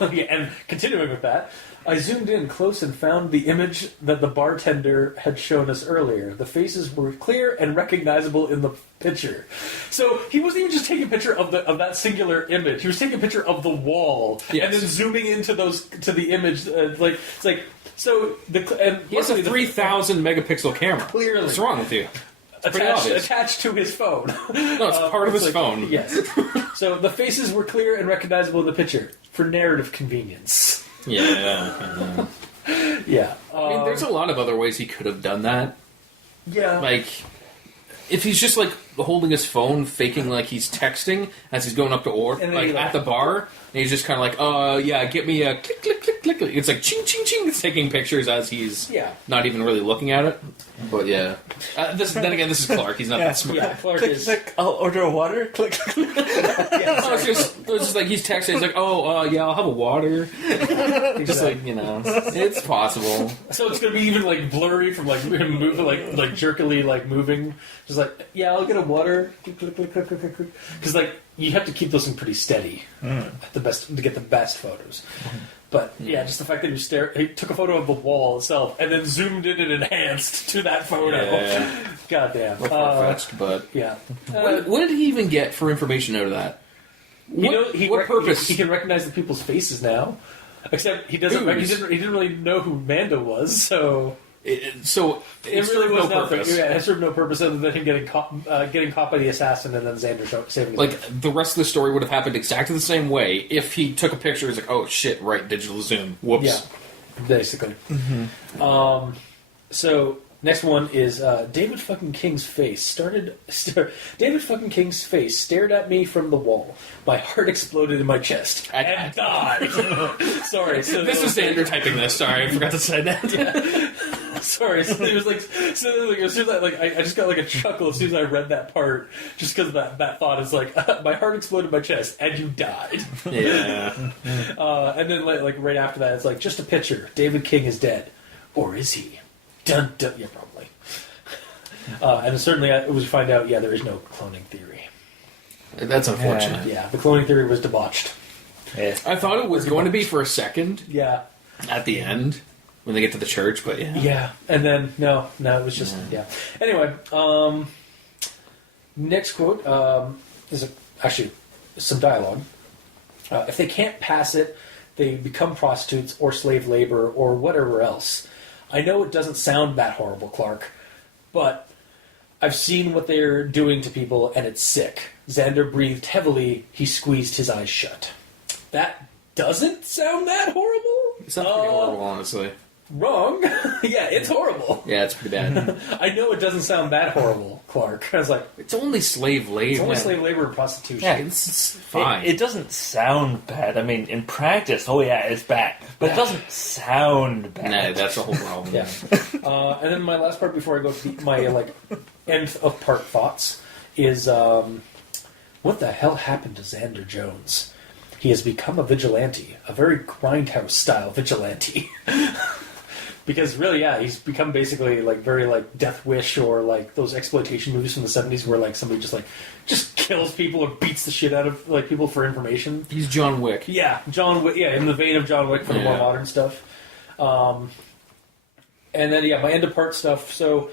And continuing with that, I zoomed in close and found the image that the bartender had shown us earlier. The faces were clear and recognizable in the picture. So he wasn't even just taking a picture of that singular image. He was taking a picture of the wall and then zooming into to the image. He has a 3,000 megapixel camera. Clearly, what's wrong with you? Attached to his phone. No, it's part of his phone. Yes. So the faces were clear and recognizable in the picture for narrative convenience. Yeah. Yeah. I mean, there's a lot of other ways he could have done that. Yeah. Like, if he's just, like, holding his phone, faking like he's texting as he's going up to order, like, at the bar, and he's just kind of like, get me a click, click, click, click. It's like, ching, ching, ching. It's taking pictures as he's not even really looking at it. But, yeah. Then again, this is Clark. He's not that smart. Yeah, Clark Click, is... click, I'll order a water. Click, click. It's just like he's texting. He's like, I'll have a water. Just like, it's possible. So it's going to be even, like, blurry from, like, him moving, like jerkily, like, moving. Just like, I'll get a water. Click, click, click, click, click, click. Because, like, you have to keep those things pretty steady at the best to get the best photos. But yeah, just the fact that he took a photo of the wall itself and then zoomed in and enhanced to that photo. Yeah. Goddamn. Far-fetched, but Yeah. what did he even get for information out of that? What purpose? He can recognize the people's faces now. Except he doesn't. He didn't really know who Mando was, so. It really was no purpose. Yeah, it served no purpose other than him getting caught by the assassin and then Xander saving him. Like, the rest of the story would have happened exactly the same way if he took a picture and was like, oh shit, right, digital zoom. Whoops. Yeah, basically. Mm-hmm. So, next one is David fucking King's face. David fucking King's face stared at me from the wall. My heart exploded in my chest. And died. Sorry. So this is Xander typing this. Sorry, I forgot to say that. Yeah. Sorry, so it was like, as soon as I just got like a chuckle as soon as I read that part, just because that thought is like, my heart exploded in my chest, and you died. Yeah. And then like right after that, it's like, just a picture. David King is dead, or is he? Dun dun. Yeah, probably. And certainly, we find out, there is no cloning theory. That's unfortunate. Yeah, the cloning theory was debauched. Yeah. I thought it was going to be for a second. Yeah. At the end. When they get to the church, but yeah. Yeah, and then, no, it was just, Anyway, next quote is actually some dialogue. If they can't pass it, they become prostitutes or slave labor or whatever else. I know it doesn't sound that horrible, Clark, but I've seen what they're doing to people, and it's sick. Xander breathed heavily. He squeezed his eyes shut. That doesn't sound that horrible? It sounds pretty horrible, honestly. Wrong. Yeah, it's horrible. Yeah, it's pretty bad. I know it doesn't sound that horrible, Clark. I was like, it's only slave labor. It's only slave labor and prostitution. Yeah, it's fine. It doesn't sound bad. I mean, in practice, it's bad. But it doesn't sound bad. No, that's the whole problem. Yeah. And then my last part before I go to my end of part thoughts is, what the hell happened to Xander Jones? He has become a vigilante, a very grindhouse-style vigilante. Because really, he's become basically very Death Wish or those exploitation movies from the 70s where somebody just kills people or beats the shit out of people for information. He's John Wick. Yeah, John Wick. Yeah, in the vein of John Wick for the more modern stuff. And then my end of part stuff. So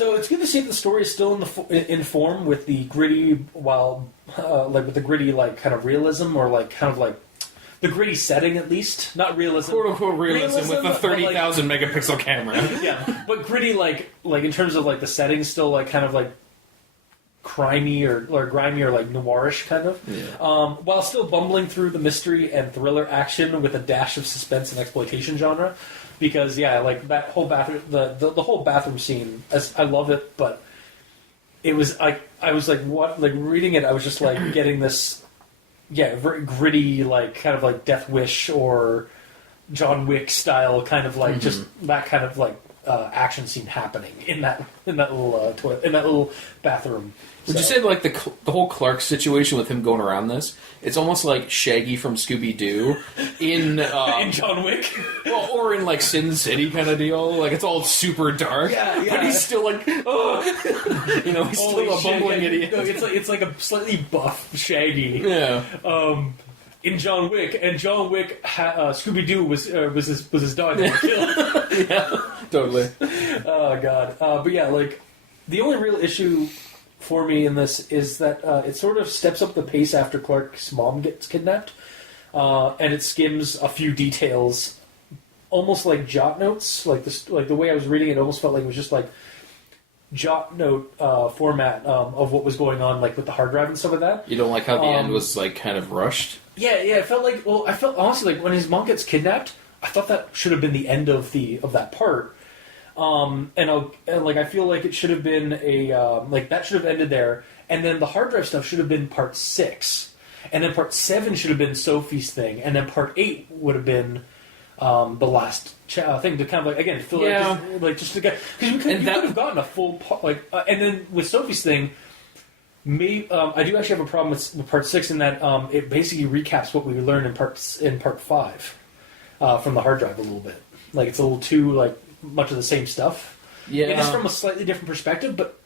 it's good to see that the story is still in form with the gritty, with the gritty kind of realism or the gritty setting at least, not realism, quote unquote realism with the 30,000 megapixel camera. Yeah, but gritty in terms of the setting still kind of crimey or grimy or noirish kind of, while still bumbling through the mystery and thriller action with a dash of suspense and exploitation genre. Because that whole bathroom, the whole bathroom scene, I love it, but it was I was what reading it, I was just getting this. Yeah, very gritty, kind of Death Wish or John Wick style, kind of just that kind of action scene happening in that little toilet, in that little bathroom. Would you say the whole Clark situation with him going around this? It's almost like Shaggy from Scooby Doo in in John Wick, or in Sin City kind of deal. It's all super dark, but he's still he's still a bumbling idiot. No, it's like a slightly buff Shaggy. Yeah. In John Wick, and John Wick, Scooby Doo was his dog that he killed. Yeah, totally. Oh god, but the only real issue for me in this is that it sort of steps up the pace after Clark's mom gets kidnapped, and it skims a few details, almost like jot notes. The way I was reading it, almost felt like it was just jot note format of what was going on, with the hard drive and stuff like that. You don't like how the end was kind of rushed? Yeah, it felt I felt honestly when his mom gets kidnapped, I thought that should have been the end of that part. I feel like it should have been that should have ended there, and then the hard drive stuff should have been part 6, and then part 7 should have been Sophie's thing, and then part 8 would have been the last thing to kind of again fill just to get, because you could have gotten a full and then with Sophie's thing. I do actually have a problem with part 6 in that it basically recaps what we learned in part 5 from the hard drive a little bit. It's a little too much of the same stuff. Yeah, it is from a slightly different perspective, but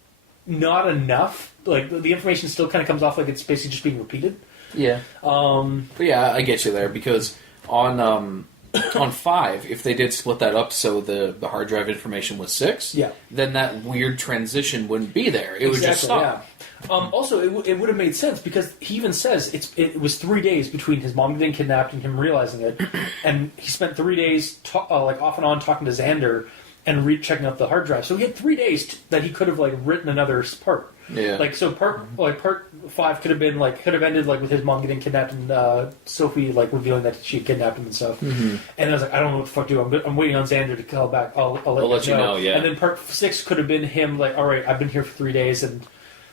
not enough. Like the information still kind of comes off like it's basically just being repeated. Yeah. But yeah, I get you there because on 5, if they did split that up so the hard drive information was 6, Yeah. then that weird transition wouldn't be there. It would just stop. Yeah. Also, it would have made sense because he even says it was 3 days between his mom getting kidnapped and him realizing it, and he spent 3 days like off and on talking to Xander and checking out the hard drive. So he had 3 days that he could have like written another part. Yeah. Like so, part 5 could have ended like with his mom getting kidnapped and Sophie like revealing that she had kidnapped him and stuff. Mm-hmm. And I was like, I don't know what the fuck to do. I'm waiting on Xander to call back. I'll let you know. Yeah. And then part 6 could have been him like, all right, I've been here for 3 days and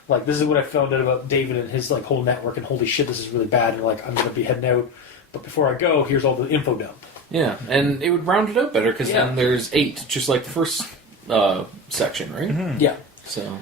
like this is what I found out about David and his like whole network and holy shit, this is really bad. And like I'm gonna be heading out, but before I go, here's all the info dump. Yeah, and it would round it out better because then there's 8, just like the first section, right? Mm-hmm. Yeah. So.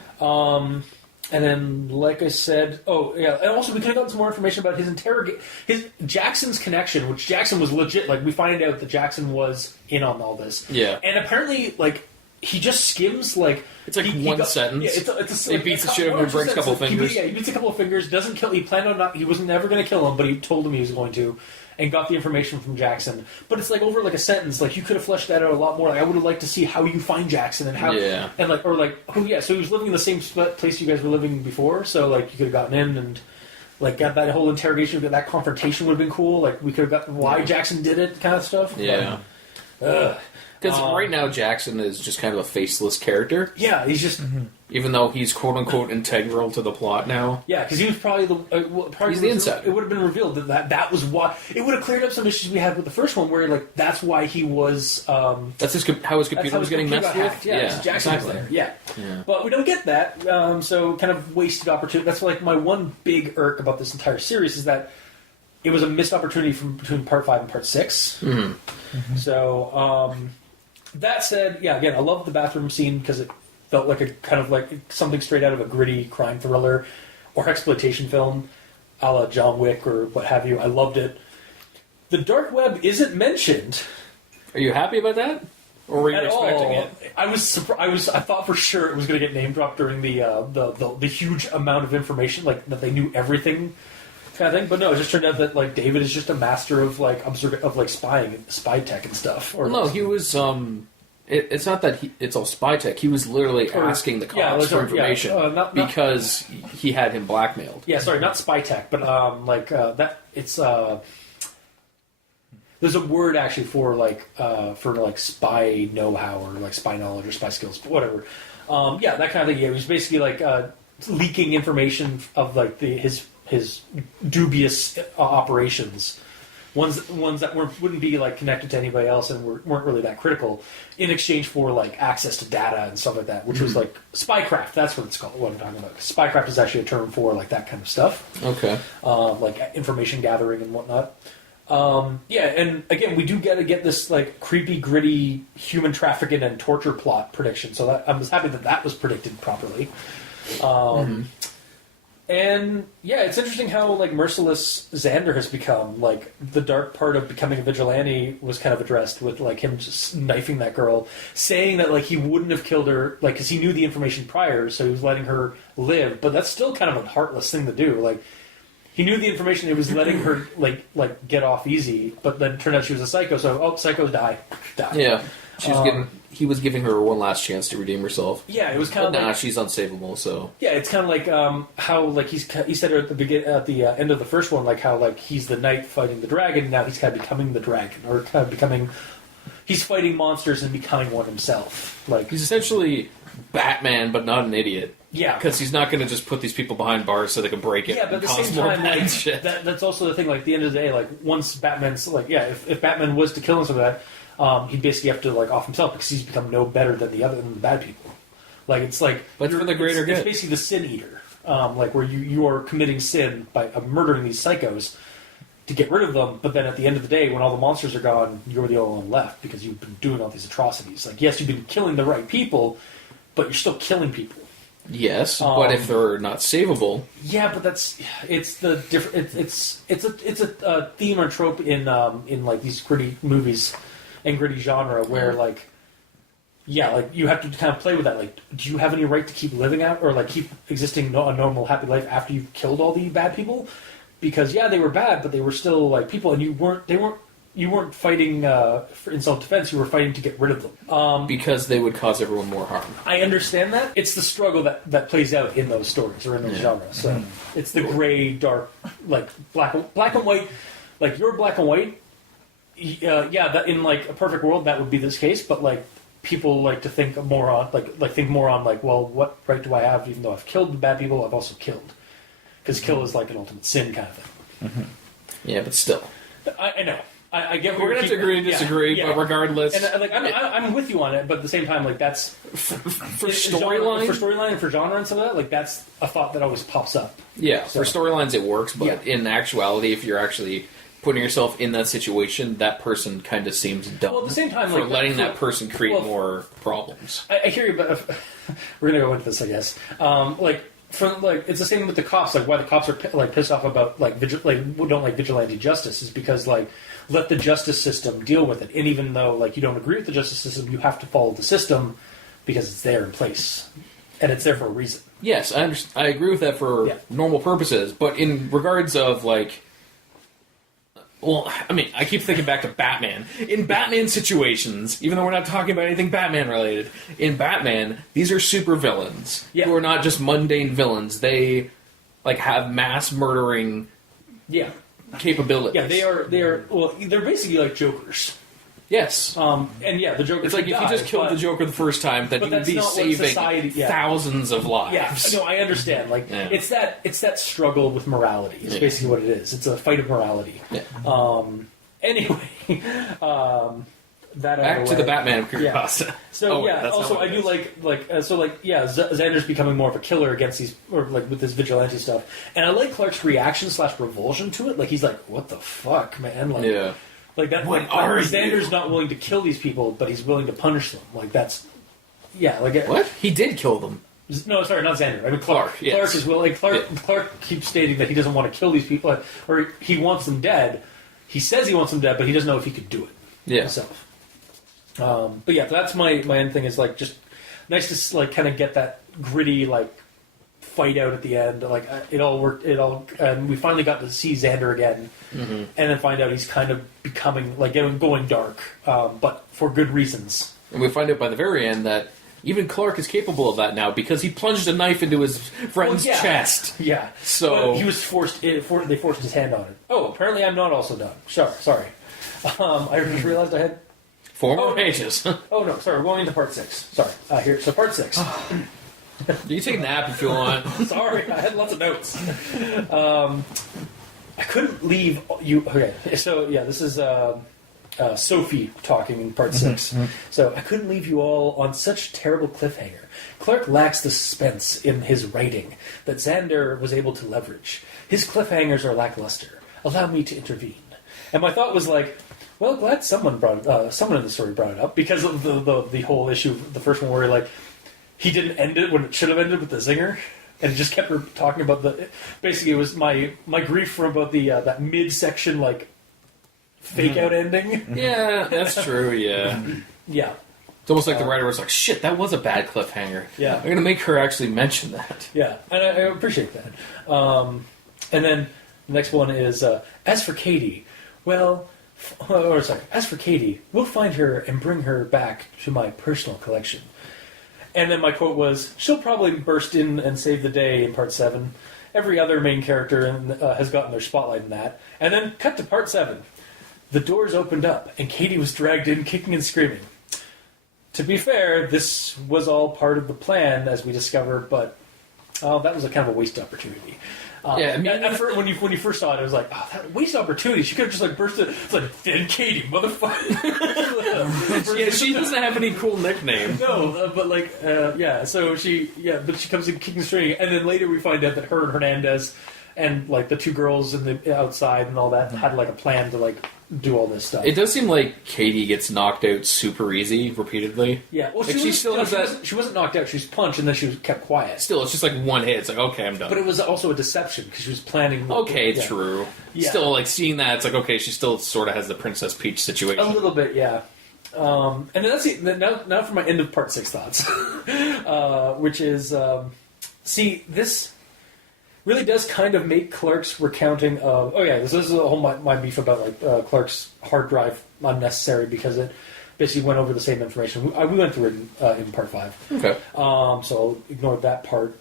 And then, like I said, and also we could have gotten some more information about his Jackson's connection, which Jackson was legit. Like we find out that Jackson was in on all this. Yeah. And apparently, like he just skims like it's like one sentence. Yeah, it beats the shit out of him and breaks a couple of fingers. He beats a couple of fingers. Doesn't kill. He planned on not. He was never going to kill him, but he told him he was going to. And got the information from Jackson, but it's like over like a sentence. Like you could have fleshed that out a lot more. Like I would have liked to see how you find Jackson and how, and like so he was living in the same place you guys were living before. So like you could have gotten in and like got that whole interrogation, that confrontation would have been cool. Like we could have got why Jackson did it, kind of stuff. Yeah, because right now Jackson is just kind of a faceless character. Yeah, he's just. Even though he's quote unquote integral to the plot now. Yeah, because he was probably he's the insider. It would have been revealed that was why it would have cleared up some issues we had with the first one, where like that's why he was. That's how his computer was getting messed with. Yeah, Jackson was there. Yeah, but we don't get that. So kind of wasted opportunity. That's like my one big irk about this entire series is that it was a missed opportunity between part 5 and part 6. Mm-hmm. Mm-hmm. So that said, again, I love the bathroom scene because it felt like a kind of like something straight out of a gritty crime thriller or exploitation film, a la John Wick or what have you. I loved it. The dark web isn't mentioned. Are you happy about that, or were you expecting it? I was surprised. I thought for sure it was going to get name dropped during the huge amount of information, like that they knew everything kind of thing. But no, it just turned out that like David is just a master of like spying, spy tech and stuff. Or no, he was. It's not that it's all spy tech. He was literally asking the cops for information because he had him blackmailed. Yeah, sorry, not spy tech, but that. It's there's a word actually for spy know-how or like spy knowledge or spy skills, but whatever. That kind of thing. Yeah, it was basically like leaking information of like his dubious operations. Ones that wouldn't be like connected to anybody else and weren't really that critical, in exchange for like access to data and stuff like that, which was like spycraft. That's what it's called. What I'm talking about. Spycraft is actually a term for like that kind of stuff. Okay. Like information gathering and whatnot. And again, we do get this like creepy, gritty human trafficking and torture plot prediction. So that, I was happy that was predicted properly. And it's interesting how like merciless Xander has become. Like the dark part of becoming a vigilante was kind of addressed with like him just knifing that girl, saying that like he wouldn't have killed her like because he knew the information prior, so he was letting her live. But that's still kind of a heartless thing to do. Like he knew the information, it was letting her like get off easy. But then it turned out she was a psycho. So psychos die. Yeah, he was giving her one last chance to redeem herself. Yeah, it was kind of like... she's unsavable, so... Yeah, it's kind of like how like he said at the end of the first one, like how like he's the knight fighting the dragon, now he's kind of becoming the dragon, or kind of becoming... He's fighting monsters and becoming one himself. Like he's essentially Batman, but not an idiot. Yeah. Because he's not going to just put these people behind bars so they can break it. Yeah, but at the same time, like, that's also the thing, like, at the end of the day, like, once Batman's, like, if Batman was to kill him some of that, he'd basically have to like off himself because he's become no better than the bad people. Like it's like, but for the greater good, it's basically the sin eater, like where you are committing sin by murdering these psychos to get rid of them. But then at the end of the day, when all the monsters are gone, you're the only one left because you've been doing all these atrocities. Like yes, you've been killing the right people, but you're still killing people. Yes, but if they're not savable, yeah, but it's the different. It's a theme or trope in like these gritty movies and gritty genre where like yeah, like you have to kind of play with that. Like, do you have any right to keep living out or like keep existing a normal, happy life after you've killed all the bad people? Because yeah, they were bad, but they were still like people, and you weren't fighting in self-defense. You were fighting to get rid of them. Because they would cause everyone more harm. I understand that. It's the struggle that plays out in those stories or in those genres. So it's the gray, dark, like black and white. Like you're black and white. Yeah, that in like a perfect world that would be this case, but like people like to think more on like, well, what right do I have? Even though I've killed the bad people, I've also killed, because kill is like an ultimate sin kind of thing. Mm-hmm. Yeah, but still, I know. I get. We're gonna have to agree and disagree, but regardless, and like I'm with you on it, but at the same time, like that's for storyline, and for genre and some of that, like that's a thought that always pops up. Yeah, so. For storylines it works, but in actuality, if you're actually putting yourself in that situation, that person kind of seems dumb. Well, at the same time, for like, letting that person create more problems. I hear you, but we're gonna go into this, I guess. It's the same with the cops. Like, why the cops are like pissed off about don't like vigilante justice is because like let the justice system deal with it. And even though like you don't agree with the justice system, you have to follow the system because it's there in place and it's there for a reason. Yes, I agree with that for normal purposes, but in regards of like. Well, I mean, I keep thinking back to Batman. In Batman situations, even though we're not talking about anything Batman-related, in Batman, these are super villains who are not just mundane villains. They, like, have mass murdering capabilities. Yeah, they are. Well, they're basically like Jokers. Yes. The Joker. It's like if you just killed the Joker the first time, then you would be saving thousands of lives. Yeah, no, I understand. Like it's that struggle with morality. It's basically what it is. It's a fight of morality. Yeah. Anyway, that back to the Batman Creepypasta. So also I do Xander's becoming more of a killer against these, or like with this vigilante stuff, and I like Clark's reaction / revulsion to it. Like he's like, "What the fuck, man?" Like, like that. What are Xander's not willing to kill these people, but he's willing to punish them. Like that's, what he did kill them. No, sorry, not Xander. I mean Clark. Yes. Clark is willing. Clark keeps stating that he doesn't want to kill these people, or he wants them dead. He says he wants them dead, but he doesn't know if he could do it himself. But yeah, that's my end thing is like just nice to like kind of get that gritty like fight out at the end. Like it all worked. And we finally got to see Xander again, and then find out he's kind of becoming like going dark, but for good reasons. And we find out by the very end that even Clark is capable of that now because he plunged a knife into his friend's chest. Yeah. So but he was forced. They forced his hand on it. Oh, apparently I'm not also done. Sorry. I just realized I had 4 more pages. Oh no, sorry. We're going into part 6. Sorry. Here. So part 6. You can take a nap if you want. Sorry, I had lots of notes. I couldn't leave you. Okay, so yeah, this is Sophie talking in part 6. So I couldn't leave you all on such terrible cliffhanger. Clark lacks the suspense in his writing that Xander was able to leverage. His cliffhangers are lackluster. Allow me to intervene. And my thought was like, well, glad someone in the story brought it up because of the whole issue, the first one where like. He didn't end it when it should have ended with the zinger, and it just kept talking about the. Basically, it was my grief from about the that midsection like fake out ending. Yeah, that's true. Yeah, yeah. It's almost like the writer was like, "Shit, that was a bad cliffhanger." Yeah, I'm gonna make her actually mention that. Yeah, and I appreciate that. And then the next one is as for Katie, as for Katie, we'll find her and bring her back to my personal collection. And then my quote was, she'll probably burst in and save the day in part 7. Every other main character has gotten their spotlight in that. And then cut to part 7. The doors opened up, and Katie was dragged in, kicking and screaming. To be fair, this was all part of the plan, as we discovered, but that was a kind of a waste opportunity. When you first saw it, it was like, oh, that waste opportunity. She could have just like burst it. It's like, then Katie, motherfucker. Yeah, she doesn't have any cool nickname. No, So she comes in kicking string, and then later we find out that her and Hernandez and like the 2 girls in the outside and all that had like a plan to like do all this stuff. It does seem like Katie gets knocked out super easy repeatedly. Yeah, well, she wasn't knocked out. She was punched, and then she was kept quiet. Still, it's just like one hit. It's like, okay, I'm done. But it was also a deception because she was planning. True. Yeah. Still, like seeing that, it's like, okay, she still sort of has the Princess Peach situation. A little bit, yeah. And then that's it. Now for my end of part 6 thoughts, which is, see, this really does kind of make Clark's recounting of, this is a whole my beef about like Clark's hard drive unnecessary because it basically went over the same information. We went through it in part 5. Okay. So I'll ignore that part.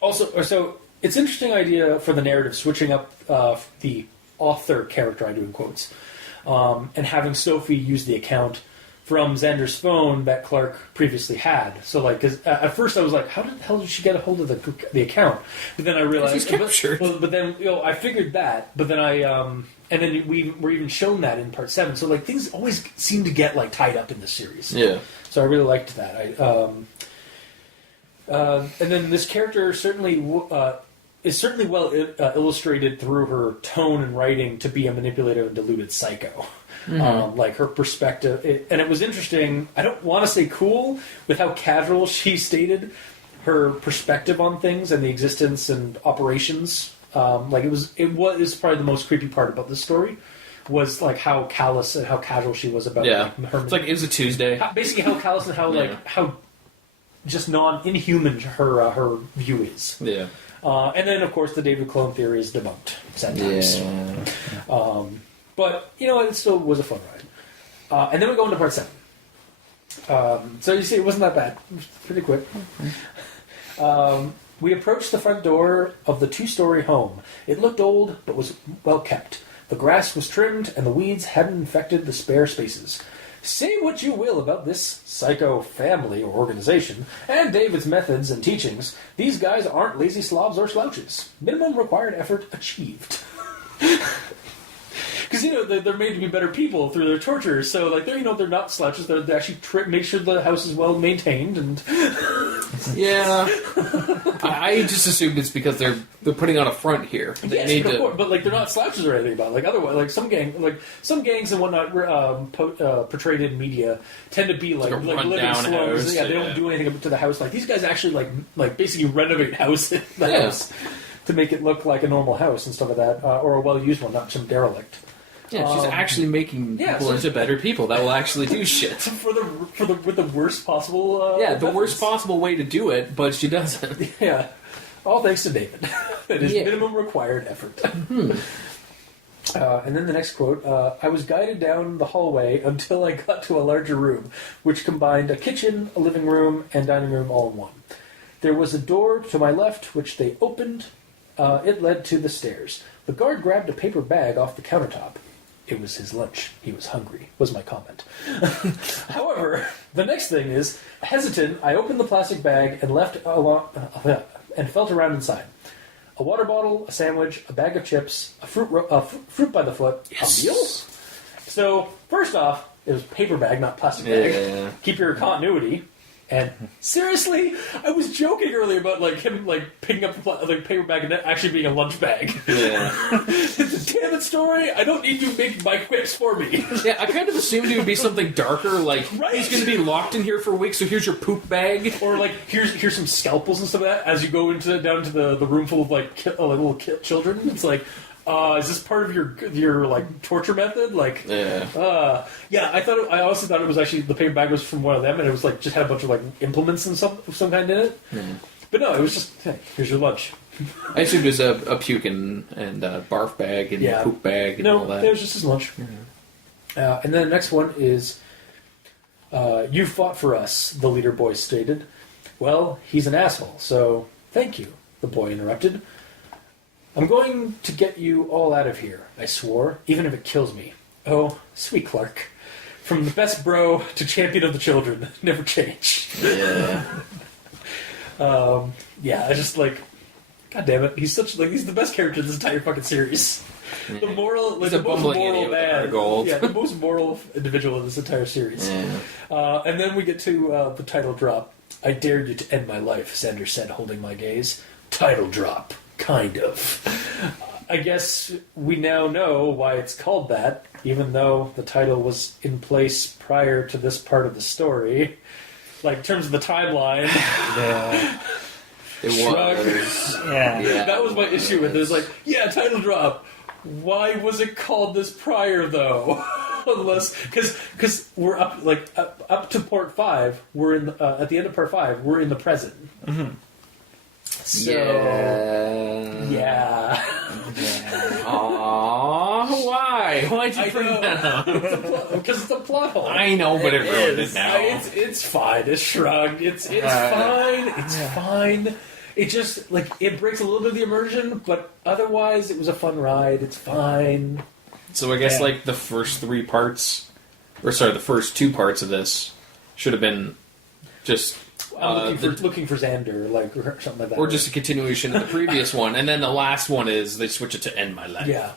Also, so it's an interesting idea for the narrative, switching up the author character, I do in quotes, and having Sophie use the account from Xander's phone that Clark previously had. So, like, cause at first I was like, how the hell did she get a hold of the account? But then I realized... He's captured. But then, I figured that, but then and then we were even shown that in part 7. So, like, things always seem to get, like, tied up in this series. Yeah. So I really liked that. And then this character certainly is certainly well illustrated through her tone and writing to be a manipulative and deluded psycho. Mm-hmm. Like her perspective, and it was interesting. I don't want to say cool with how casual she stated her perspective on things and the existence and operations. Like it was probably the most creepy part about this story was like how callous and how casual she was about like, her. It's like it was a Tuesday. Basically, how callous and how like how just non-inhuman her view is. Yeah. And then, of course, the David clone theory is debunked sometimes. Yeah. But, it still was a fun ride. And then we go into part 7. So you see, it wasn't that bad. It was pretty quick. We approached the front door of the 2-story home. It looked old, but was well kept. The grass was trimmed, and the weeds hadn't infected the spare spaces. Say what you will about this psycho family or organization, and David's methods and teachings, these guys aren't lazy slobs or slouches. Minimum required effort achieved. Because, they're made to be better people through their tortures, so, like, they're not slouches, they actually make sure the house is well maintained, and... Yeah. I just assumed it's because they're putting on a front here. They need of course, but, like, they're not slouches or anything about it. Like, otherwise, like, some gangs and whatnot portrayed in media tend to be, like living slums. Yeah, they don't do anything to the house. Like, these guys actually, like basically renovate house to make it look like a normal house and stuff like that, or a well-used one, not some derelict. Yeah, she's actually making people into better people that will actually do shit with the worst possible. The worst possible way to do it, but she doesn't. Yeah, all thanks to David. It is minimum required effort. Mm-hmm. And then the next quote: "I was guided down the hallway until I got to a larger room, which combined a kitchen, a living room, and dining room all in one. There was a door to my left, which they opened. It led to the stairs. The guard grabbed a paper bag off the countertop. It was his lunch. He was hungry," was my comment. However, the next thing is, hesitant, I opened the plastic bag and and felt around inside. A water bottle, a sandwich, a bag of chips, a fruit by the foot, a meal? So, first off, it was paper bag, not plastic bag. Yeah. Keep your continuity. And seriously, I was joking earlier about him picking up the paper bag and actually being a lunch bag. Yeah. It's a damn it story. I don't need you making my quips for me. Yeah, I kind of assumed it would be something darker, like he's going to be locked in here for a week, so here's your poop bag, or here's some scalpels and stuff like that. As you go down to the room full of little children, it's like. Is this part of your torture method? I also thought it was actually the paper bag was from one of them, and it was just had a bunch of implements and some kind in it. Mm. But no, it was just hey, here's your lunch. I assumed it was a puke and barf bag and poop bag and all that. No, it was just his lunch. Mm-hmm. And then the next one is, "You fought for us," the leader boy stated. "Well, he's an asshole, so thank you," the boy interrupted. "I'm going to get you all out of here," I swore, "even if it kills me. Oh, sweet Clark. From the best bro to champion of the children, never change." Yeah. I just God damn it, he's the best character in this entire fucking series. Yeah. The moral, he's the most moral man. The most moral individual in this entire series. Yeah. And then we get to the title drop. "I dared you to end my life," Xander said, holding my gaze. Title drop. Kind of. I guess we now know why it's called that, even though the title was in place prior to this part of the story. In terms of the timeline. Yeah. It was. Yeah. That was my issue with it. It's title drop. Why was it called this prior, though? unless because we're up to part 5. We're in at the end of part 5. We're in the present. Mm-hmm. So yeah. Aww, why? Why'd you bring that up? Because it's a plot hole. I know, but it ruined it now. It's fine. It's shrugged. It's fine. It's fine. It just it breaks a little bit of the immersion, but otherwise it was a fun ride. It's fine. So I guess the first 3 parts, the first 2 parts of this should have been just looking for Xander, or something like that, or just a continuation of the previous one, and then the last one is they switch it to End My Life. Yeah.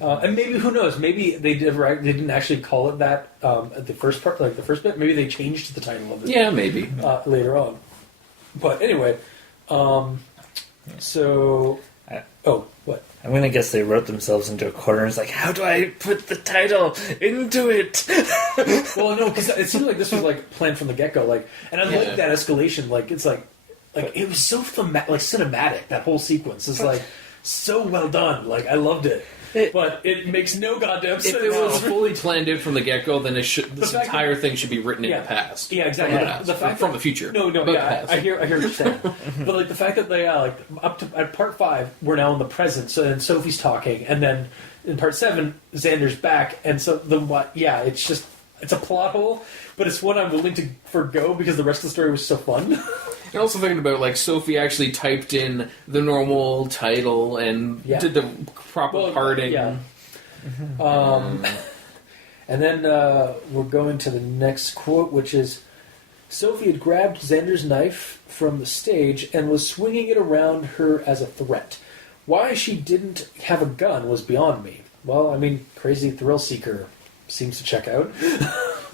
And maybe, who knows? Maybe they didn't actually call it that at the first part, the first bit. Maybe they changed the title of it. Yeah, maybe later on. But anyway, so what? I'm gonna guess they wrote themselves into a corner. It's like, how do I put the title into it? Well, no, because it seemed like this was planned from the get go. And I like that escalation. It's it was so cinematic. That whole sequence is so well done. I loved it. But it makes no goddamn sense. If it was fully planned out from the get-go, then this entire thing should be written in the past. Yeah, exactly. From the future. No, past. I hear what you're saying. But the fact that they up to at part 5, we're now in the present, so then Sophie's talking, and then in part 7, Xander's back, and so it's just it's a plot hole, but it's one I'm willing to forgo because the rest of the story was so fun. And also thinking about Sophie actually typed in the normal title and did the proper parting. Yeah. And then we're going to the next quote, which is, Sophie had grabbed Xander's knife from the stage and was swinging it around her as a threat. Why she didn't have a gun was beyond me. Well, I mean, crazy thrill seeker seems to check out.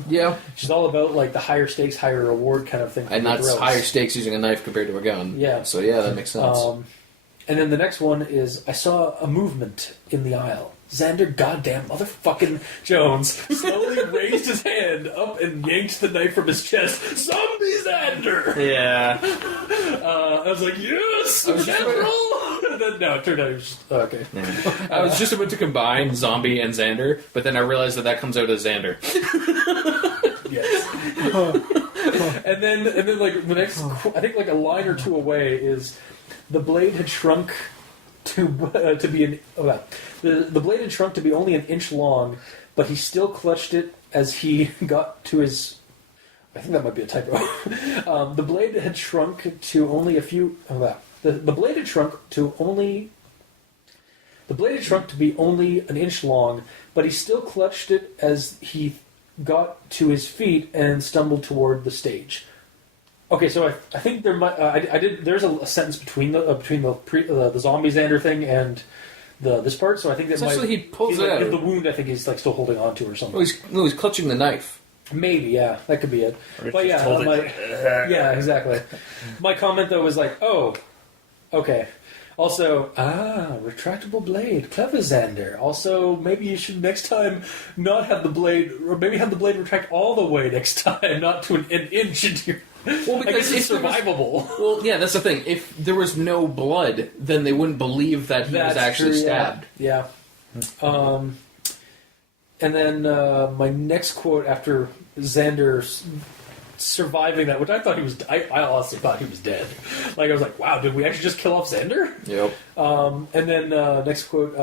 Yeah. She's all about the higher stakes, higher reward kind of thing. And that's higher stakes using a knife compared to a gun. Yeah. So yeah, that makes sense. And then the next one is, I saw a movement in the aisle. Xander goddamn motherfucking Jones slowly raised his hand up and yanked the knife from his chest. Zombie Xander! Yeah. I was like, yes! General! And then, no, it turned out he was just, okay. Yeah. I was just about to combine Zombie and Xander, but then I realized that comes out as Xander. Yes. And then the next, I think a line or two away is, the blade had shrunk to be the blade had shrunk to be only an inch long, but he still clutched it as he got to his. I think that might be a typo. The blade had shrunk to only a few. The blade had shrunk to only. The blade had shrunk to be only an inch long, but he still clutched it as he got to his feet and stumbled toward the stage. Okay, so I think there might I did. There's a sentence between the zombie Xander thing and this part. So I think that essentially he pulls it out. The wound, I think he's still holding on to or something. He's clutching the knife. Maybe, yeah, that could be it. But yeah, yeah, exactly. My comment though was oh, okay. Also, retractable blade, clever Xander. Also, maybe you should next time not have the blade, or maybe have the blade retract all the way next time, not to an inch into your. Well, because it's survivable. Well, yeah, that's the thing. If there was no blood, then they wouldn't believe that he was actually stabbed. Yeah. And then my next quote after Xander surviving that, which I thought he was. I honestly thought he was dead. I was like, wow, did we actually just kill off Xander? Yep. And then next quote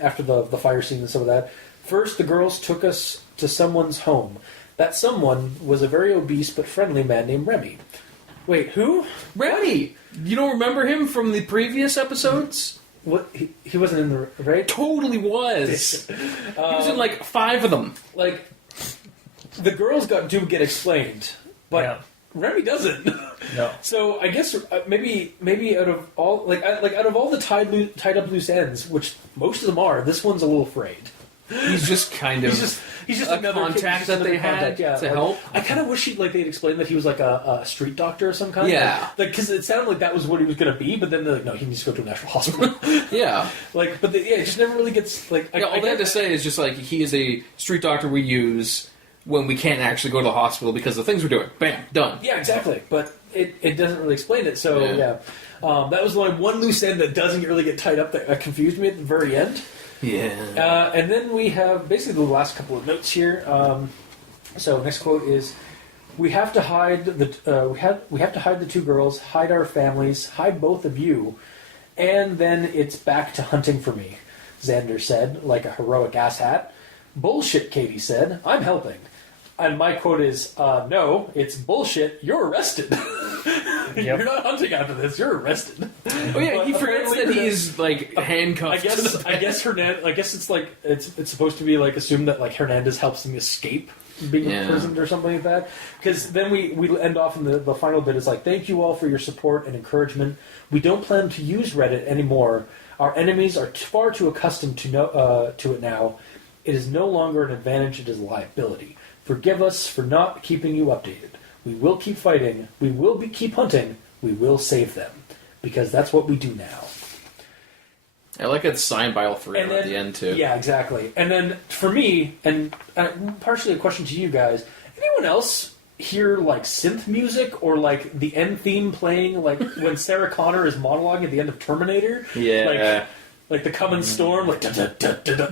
after the fire scene and some of that. First, the girls took us to someone's home. That someone was a very obese but friendly man named Remy. Wait, who? Remy! You don't remember him from the previous episodes? What? He wasn't in the right? Totally was. He was in 5 of them. The girls do get explained, but Remy doesn't. No. So I guess maybe out of all out of all the tied up loose ends, which most of them are, this one's a little frayed. He's just kind of he's just a another contact that they had to help. I kind of wish they'd explained that he was a street doctor of some kind. Yeah, because it sounded like that was what he was going to be, but then they're like, no, he needs to go to a national hospital. Yeah, it just never really gets all they had to say is just he is a street doctor we use when we can't actually go to the hospital because the things we're doing. Bam, done. Yeah, exactly. But it doesn't really explain it. So yeah. That was the one loose end that doesn't really get tied up that confused me at the very end. Yeah. And then we have basically the last couple of notes here. So next quote is, "We have to hide we have to hide the two girls, hide our families, hide both of you, and then it's back to hunting for me," Xander said, like a heroic asshat. "Bullshit," Katie said. "I'm helping." And my quote is, "No, it's bullshit. You're arrested." You're not hunting after this. You're arrested. Oh yeah, he forgets that he's like handcuffed. I guess it's like it's supposed to be like assumed that like Hernandez helps him escape being imprisoned or something like that. Because then we end off in the final bit is like, "Thank you all for your support and encouragement. We don't plan to use Reddit anymore. Our enemies are far too accustomed to it now. It is no longer an advantage; it is a liability. Forgive us for not keeping you updated. We will keep fighting. We will keep hunting. We will save them. Because that's what we do now." I like it's signed by all three of them at the end, too. Yeah, exactly. And then, for me, and partially a question to you guys, anyone else hear, like, synth music or, like, the end theme playing, like, when Sarah Connor is monologuing at the end of Terminator? Yeah. Like the Coming Storm, like, da-da-da-da-da,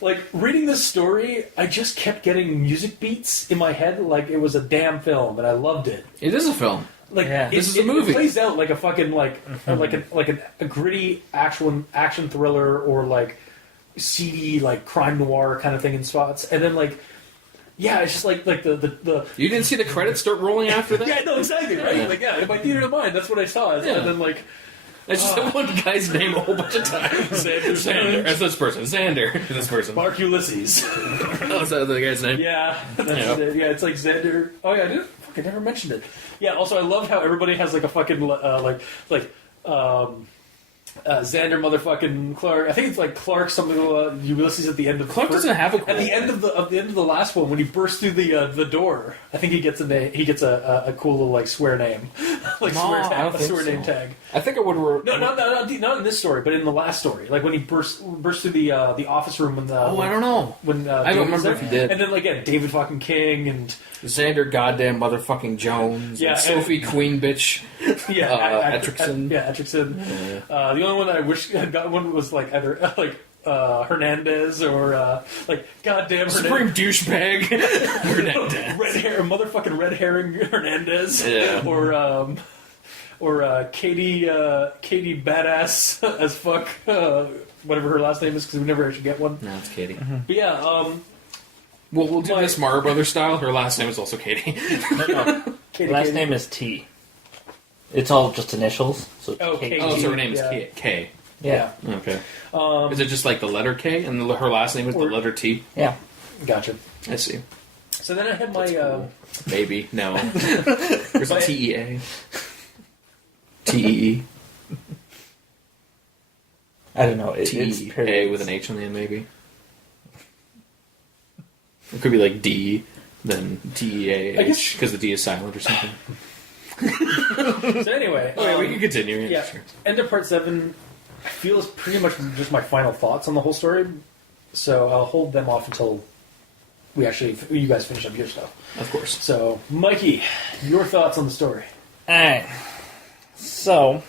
like, reading this story, I just kept getting music beats in my head like it was a damn film, and I loved it. It is a film. Like this is a movie. It plays out like a fucking a gritty action thriller or like seedy like crime noir kind of thing in spots, and then like it's just like the You didn't see the credits start rolling after that? Yeah, no, exactly, right? Yeah. Like in my theater of mind, that's what I saw, and then like. I just said one guy's name a whole bunch of times. Xander. That's this person. Xander. This person. Mark Ulysses. Oh, is that the guy's name? Yeah. That's it. Yeah, it's like Xander. Oh, yeah, I never mentioned it. Yeah, also, I love how everybody has like a fucking, Xander motherfucking Clark. I think it's like Clark something Ulysses at the end of Clark doesn't have a quote. At the end of the last one when he bursts through the door. I think he gets a cool little like swear name, like swear name tag. I think I would. Not in this story, but in the last story, like when he bursts through the office room when I don't know when I don't remember if he did. And then again David fucking King and Xander goddamn motherfucking Jones. Yeah, and Sophie Queen bitch. Yeah, Ettrickson. Ettrickson. Yeah. The only one that I wish I got one was like either Hernandez or like goddamn Supreme douchebag Hernandez. Motherfucking red herring Hernandez. Yeah. Or Katie badass as fuck. Whatever her last name is, because we never actually get one. No, it's Katie. Mm-hmm. But yeah. We'll do this Mara Brothers style. Her last name is also Katie. No. Last name is T. It's all just initials. So Katie. Oh, so her name is K. Yeah. Okay. Is it just like the letter K, and her last name is the letter T? Yeah. Gotcha. I see. So then I had my... Cool. Maybe. No. There's a TEA. TEE. I don't know. It's TEA with an H on the end, maybe. It could be like D, then TEAH, because the D is silent or something. So anyway... we can continue. Yeah. Sure. End of part 7, I feel is pretty much just my final thoughts on the whole story. So I'll hold them off until you guys finish up your stuff. Of course. So, Mikey, your thoughts on the story. Alright. So,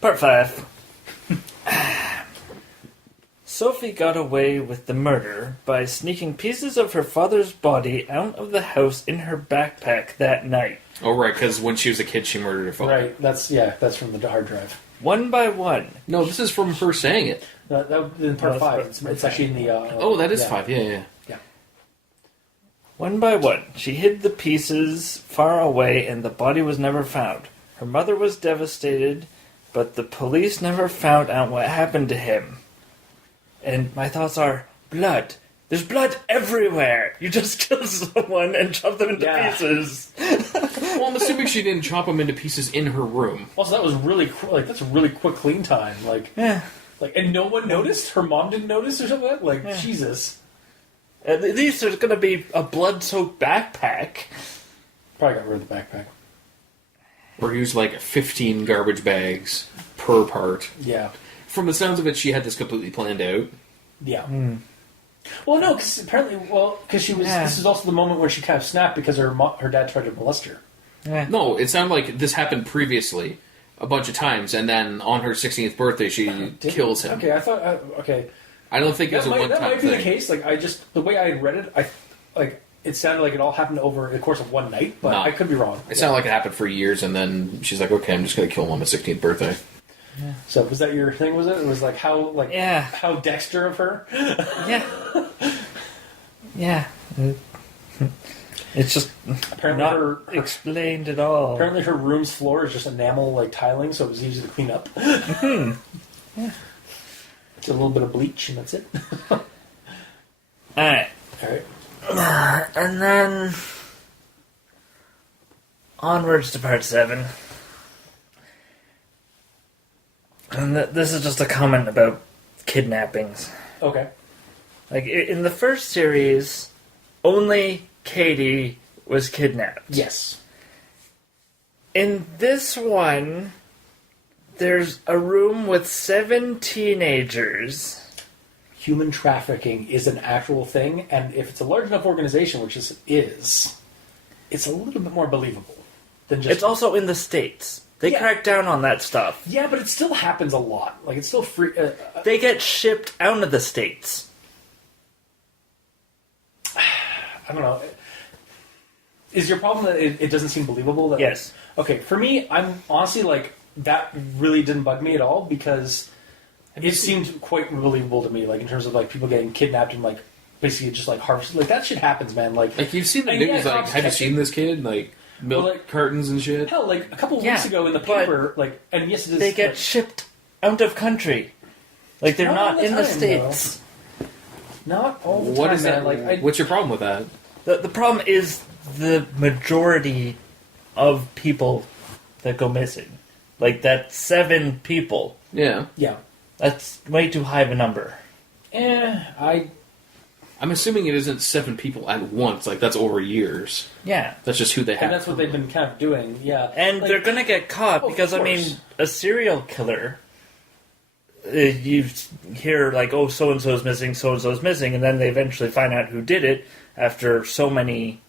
part 5. Sophie got away with the murder by sneaking pieces of her father's body out of the house in her backpack that night. Oh, right, because when she was a kid, she murdered her father. Right, that's from the hard drive. One by one. No, this is from her saying it. That in part 5. It's actually in the... that is 5, yeah. One by one, she hid the pieces far away and the body was never found. Her mother was devastated, but the police never found out what happened to him. And my thoughts are, blood. There's blood everywhere. You just kill someone and chop them into pieces. Well, I'm assuming she didn't chop them into pieces in her room. Also, that was really that's a really quick clean time. And no one noticed? Her mom didn't notice or something like that? Jesus. At least there's going to be a blood-soaked backpack. Probably got rid of the backpack. Or used 15 garbage bags per part. Yeah. From the sounds of it, she had this completely planned out. Yeah. Well, no, because apparently, because she was. This is also the moment where she kind of snapped because her dad tried to molest her. Yeah. No, it sounded like this happened previously, a bunch of times, and then on her 16th birthday, she kills him. Okay, I thought. Okay, I don't think it was a one-time that might thing. be the case. Like, the way I had read it, it sounded like it all happened over the course of one night, but No. I could be wrong. It sounded like it happened for years, and then she's like, "Okay, I'm just going to kill him on my 16th birthday." Yeah. So was that your thing? Was it? It was like how Dexter of her? Yeah. Yeah. It's just Apparently not her explained at all. Apparently her room's floor is just enamel tiling, so it was easy to clean up. Yeah. It's a little bit of bleach, and that's it. Alright. All right. And then onwards to part 7. And this is just a comment about kidnappings. Okay. Like, in the first series, only Katie was kidnapped. Yes. In this one, there's a room with 7 teenagers. Human trafficking is an actual thing, and if it's a large enough organization, which it is, it's a little bit more believable than just. It's also in the States. They crack down on that stuff. Yeah, but it still happens a lot. Like, it's still free. They get shipped out of the States. I don't know. Is your problem that it doesn't seem believable? That, Yes. Okay, for me, I'm honestly that really didn't bug me at all because it seemed quite believable to me. Like in terms of people getting kidnapped and basically just harvested. Like that shit happens, man. Like you've seen the and news. cops Have you catch seen this kid? Milk cartons and shit. Hell, a couple weeks ago in the paper, and yes, it is. They get shipped out of country. Like they're Not not all the in the time, States. Not all the What time, is man. that? What's your problem with that? The problem is the majority of people that go missing. Like that 7 people. Yeah. Yeah. That's way too high of a number. I'm assuming it isn't 7 people at once. That's over years. Yeah. That's just who they have. And that's what they've been kind of doing. Yeah. And they're gonna get caught of because, course. a serial killer, you hear oh, so-and-so's missing, so-and-so's missing, and then they eventually find out who did it after so many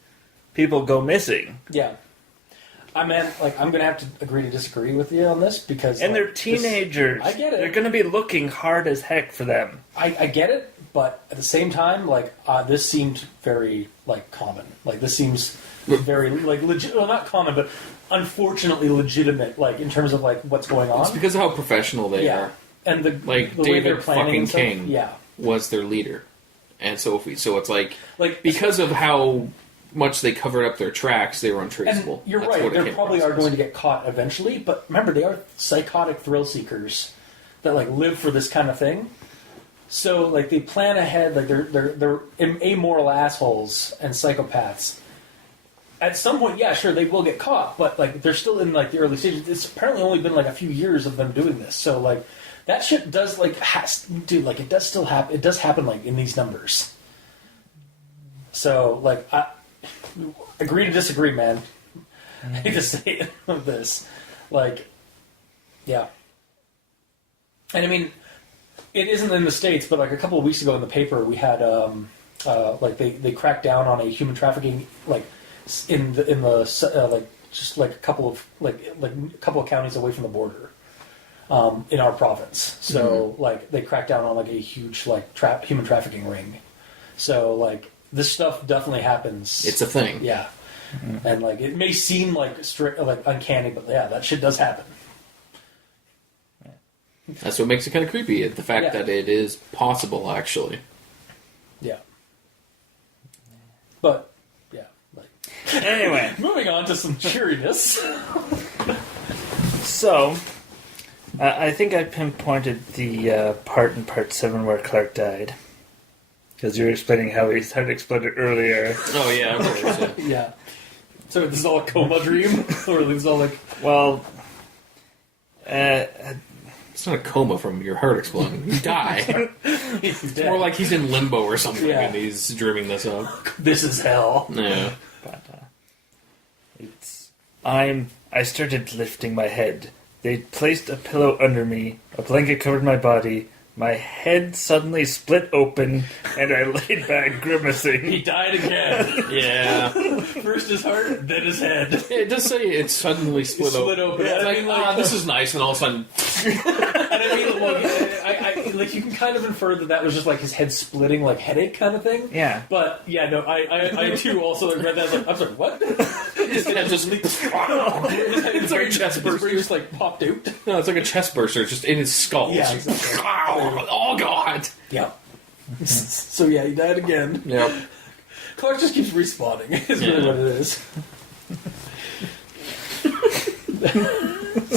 people go missing. Yeah. I'm going to have to agree to disagree with you on this because... And they're teenagers. I get it. They're going to be looking hard as heck for them. I get it, but at the same time, this seemed very, common. This seems very, legit... Well, not common, but unfortunately legitimate, in terms of, what's going on. It's because of how professional they are. And the way they're David planning fucking and stuff, King was their leader. And so it's because of how much they covered up their tracks, they were untraceable. And you're That's right, what they probably are going to get caught eventually, but remember, they are psychotic thrill seekers that live for this kind of thing. So they plan ahead, they're amoral assholes and psychopaths. At some point, yeah, sure, they will get caught, but they're still in the early stages. It's apparently only been a few years of them doing this. So that shit does it does still happen. It does happen in these numbers. So I agree to disagree, man. I hate to say it of this. Yeah. And I mean, it isn't in the States, but a couple of weeks ago in the paper, we had they cracked down on a human trafficking in the just a couple of counties away from the border in our province. So they cracked down on a huge human trafficking ring. So this stuff definitely happens. It's a thing. Yeah. Mm-hmm. And it may seem uncanny, but yeah, that shit does happen. That's what makes it kind of creepy. The fact that it is possible, actually. Yeah. But yeah. Anyway, moving on to some cheeriness. So, I think I pinpointed the part in part 7 where Clark died. Because you were explaining how he had exploded earlier. Oh, yeah, of course. Yeah. Yeah. So this is all a coma dream? Or is it all Well, it's not a coma from your heart exploding. You die. he's It's more like he's in limbo or something Yeah. and he's dreaming this up. this is hell. Yeah. but I started lifting my head. They placed a pillow under me, a blanket covered my body, my head suddenly split open, and I laid back grimacing. He died again. Yeah. First his heart, then his head. Yeah, it does say it suddenly split open. Yeah, It's I like, mean, like, this is nice, and all of a sudden... And I mean, like you can kind of infer that was just like his head splitting, like headache kind of thing. Yeah. But yeah, no, I too also read that. I was like, I'm sorry, what? His head just... It's like a chest burster. just like popped out. No, it's like a chest burster, just in his skull. Yeah, It's exactly. oh, God! Yeah. So yeah, he died again. Yep. Clark just keeps respawning. Is really what it is.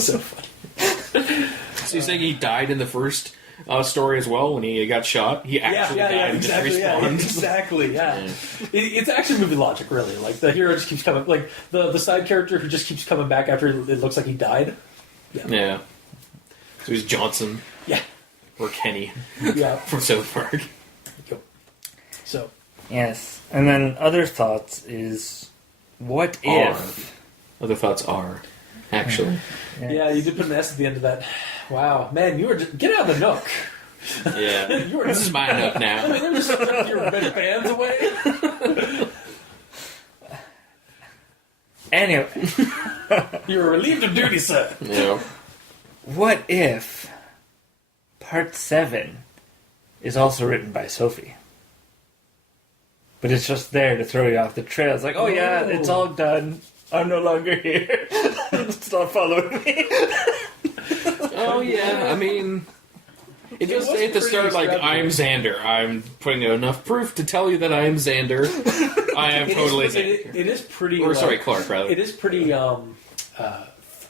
So funny. So you're saying he died in the first story as well when he got shot? He actually died and exactly, just respawned? exactly, yeah. It's actually movie logic, really. Like, the hero just keeps coming... Like, the side character who just keeps coming back after it looks like he died. Yeah. So he's Johnson. Yeah. Or Kenny. Yeah. From South Park. Yep. So... Yes. And then other thoughts is, what if... Other thoughts are, actually. Yes. Yeah, you did put an S at the end of that. Wow. Man, you were just... Get out of the nook. Yeah. You were This is my nook I now. mean, they just stripped your red bands away. Anyway, You were relieved of duty, sir. Yeah. what if Part 7 is also written by Sophie? But it's just there to throw you off the trail. It's like, oh yeah, it's all done. I'm no longer here. Stop following me. Oh, yeah. I mean... It does was say at the pretty start, like, extravagant. I'm Xander. I'm putting enough proof to tell you that I am Xander. I am totally Xander. It is pretty... Or, sorry, Clark, rather. It is pretty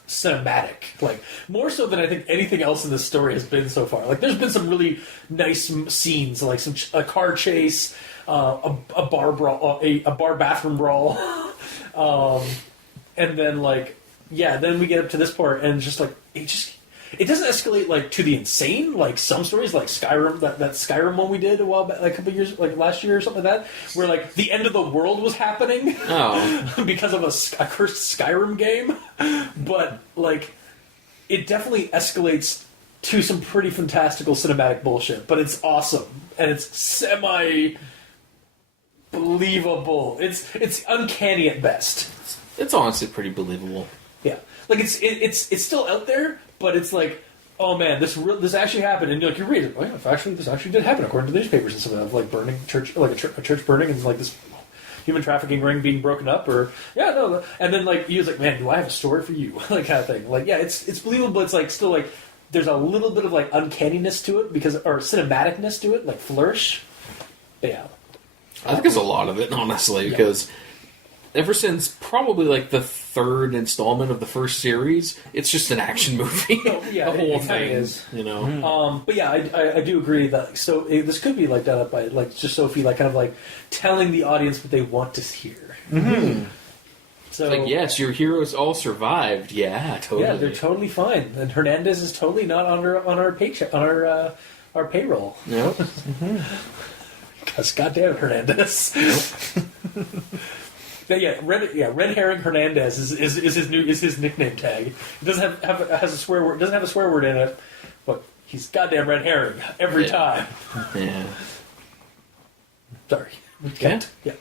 cinematic, like more so than I think anything else in this story has been so far. Like, there's been some really nice scenes, like a car chase, a bar brawl, a bar bathroom brawl, and then then we get up to this part, and just like it doesn't escalate like to the insane like some stories like Skyrim, that Skyrim one we did a while back, like a couple years, like last year or something like that, where like the end of the world was happening because of a cursed Skyrim game. But like it definitely escalates to some pretty fantastical cinematic bullshit, but it's awesome and it's semi believable. It's uncanny at best. It's honestly pretty believable. Yeah, like it's still out there, but it's like, oh man, this actually happened, and like you read it, oh yeah, this actually did happen according to the newspapers and some of like burning church, like a church burning, and like this human trafficking ring being broken up, or and then like he was like, man, do I have a story for you, like kind of thing. Like yeah, it's believable, but it's like still like there's a little bit of like uncanniness to it or cinematicness to it, like flourish. But yeah, I think there's a lot of it, honestly, because ever since probably like the third installment of the first series, it's just an action movie. Yeah, the whole it thing is. you know. But yeah, I do agree that this could be like done up by like just Sophie, like kind of like telling the audience what they want to hear. Mm-hmm. So Like, yes, your heroes all survived. Yeah, totally. yeah, they're totally fine, and Hernandez is totally not on our paycheck on our payroll. Nope. Because goddamn Hernandez. Nope. But yeah, Red Herring Hernandez is his nickname tag. It doesn't has a swear word. Doesn't have a swear word in it, but he's goddamn Red Herring every time. Yeah. Sorry. Yeah. Yeah.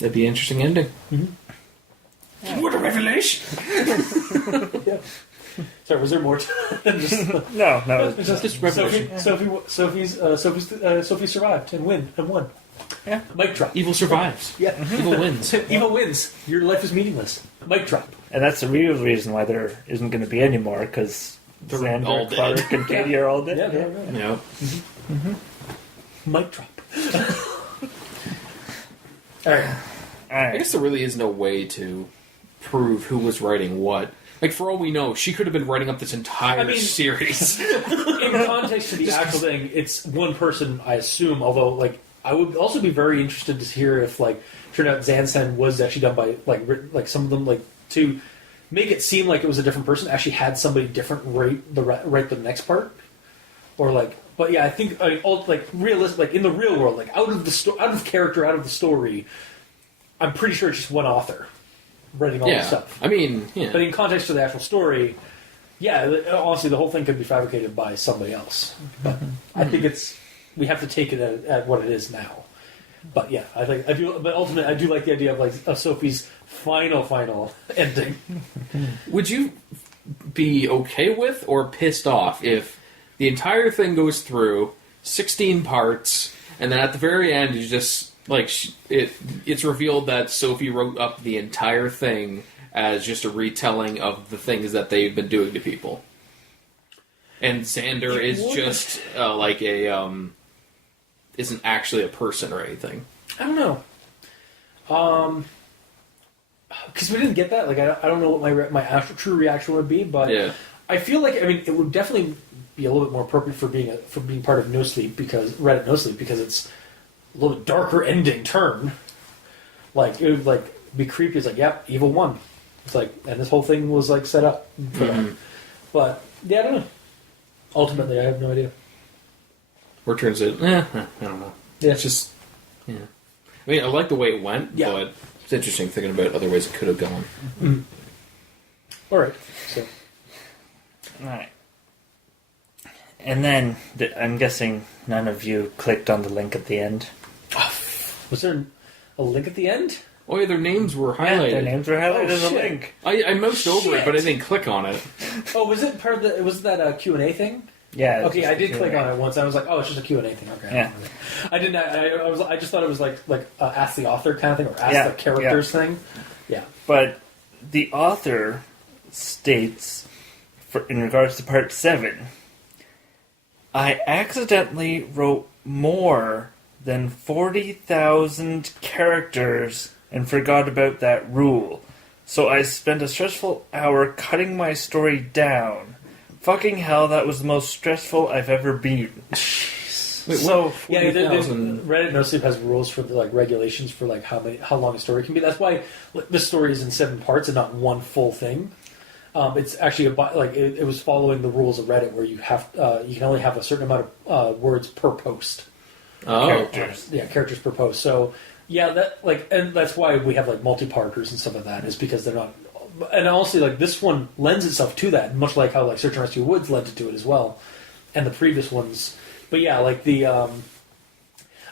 That'd be an interesting ending. Mm-hmm. What a revelation! Yeah. Sorry, was there more to than just No, it's just revelation. Sophie survived and won. Yeah. Mic drop. Evil survives. Yeah. Evil wins. Evil wins. Your life is meaningless. Mic drop. and that's the real reason why there isn't going to be any more, because They're Xander, all dead. Clark, and Katie are all dead. Yeah. Yeah. Mic drop. All right. All I right. guess there really is no way to prove who was writing what. Like, for all we know, she could have been writing up this entire series. In context to the actual thing, it's one person, I assume. Although, like, I would also be very interested to hear if, like, turned out Zansen was actually done by, like some of them, like, to make it seem like it was a different person, actually had somebody different write the next part, or like. But yeah, I think realistic, like in the real world, like out of character, out of the story, I'm pretty sure it's just one author writing all this stuff. I mean, yeah. But in context to the actual story, Yeah, honestly, the whole thing could be fabricated by somebody else. But I think we have to take it at what it is now. But yeah, but ultimately, I do like the idea of Sophie's final ending. Would you be okay with or pissed off if the entire thing goes through 16 parts, and then at the very end, you just it's revealed that Sophie wrote up the entire thing as just a retelling of the things that they've been doing to people, and Xander is just isn't actually a person or anything? I don't know. Because we didn't get that. Like, I don't know what my actual true reaction would be, but Yeah. I feel like it would definitely be a little bit more appropriate for being part of NoSleep because Reddit NoSleep because it's a little bit darker ending turn. Like it would be creepy. It's like, yep, evil won. It's like, and this whole thing was set up for that. But yeah, I don't know. Ultimately, I have no idea. Or turns it, I don't know. Yeah. It's just, yeah. I mean, I like the way it went, but it's interesting thinking about other ways it could have gone. Mm-hmm. All right. So. All right. And then, I'm guessing none of you clicked on the link at the end. Was there a link at the end? Oh, yeah, their names were highlighted. Yeah, their names were highlighted as a shit. link. I moused over it, but I didn't click on it. Oh, was it part of the? Was that Q&A thing? Yeah. Okay, I did click on it once. I was like, "Oh, it's just a Q&A thing." Okay. Yeah. I didn't. I just thought it was like ask the author kind of thing or ask the characters thing. Yeah. But the author states, in regards to part 7, I accidentally wrote more than 40,000 characters and forgot about that rule. So I spent a stressful hour cutting my story down. Fucking hell, that was the most stressful I've ever been. Wait, So, Yeah, Reddit NoSleep has rules for regulations for how long a story can be. That's why this story is in 7 parts and not one full thing. It's actually it was following the rules of Reddit where you can only have a certain amount of words per post. characters. Characters per post. So yeah, and that's why we have multi-parters and stuff like that. Is because they're not. And honestly, this one lends itself to that, much like how Search and Rescue Woods led to it as well, and the previous ones. But yeah, I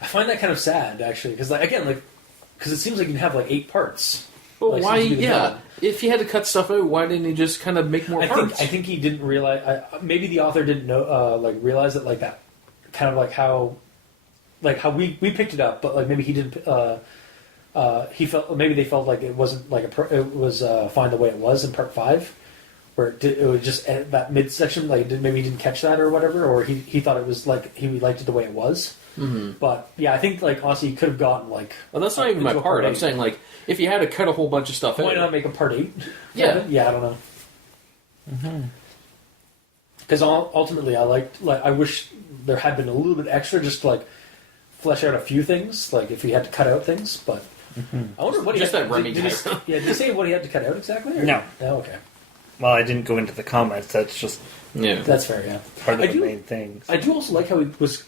find that kind of sad actually, because because it seems like you can have 8 parts. But why? Yeah, if he had to cut stuff out, why didn't he just kind of make more parts? I think he didn't realize. Maybe the author didn't know, realize that that kind of how we picked it up, but maybe he didn't. He felt maybe they felt like it wasn't it was fine the way it was in part 5, where it was just that midsection. Maybe he didn't catch that or whatever, or he thought it was he liked it the way it was. Mm-hmm. But yeah, I think honestly, he could have gotten Well, that's not even my part. I'm saying if you had to cut a whole bunch of stuff out, why not make a part 8? Yeah, yeah, I don't know. Because ultimately, I wish there had been a little bit extra, just to flesh out a few things, if he had to cut out things. But I wonder what just he had that Remy did he say what he had to cut out exactly? Or? No. Oh, okay. Well, I didn't go into the comments. That's just That's fair. Yeah, part of the main things. I do also like how he was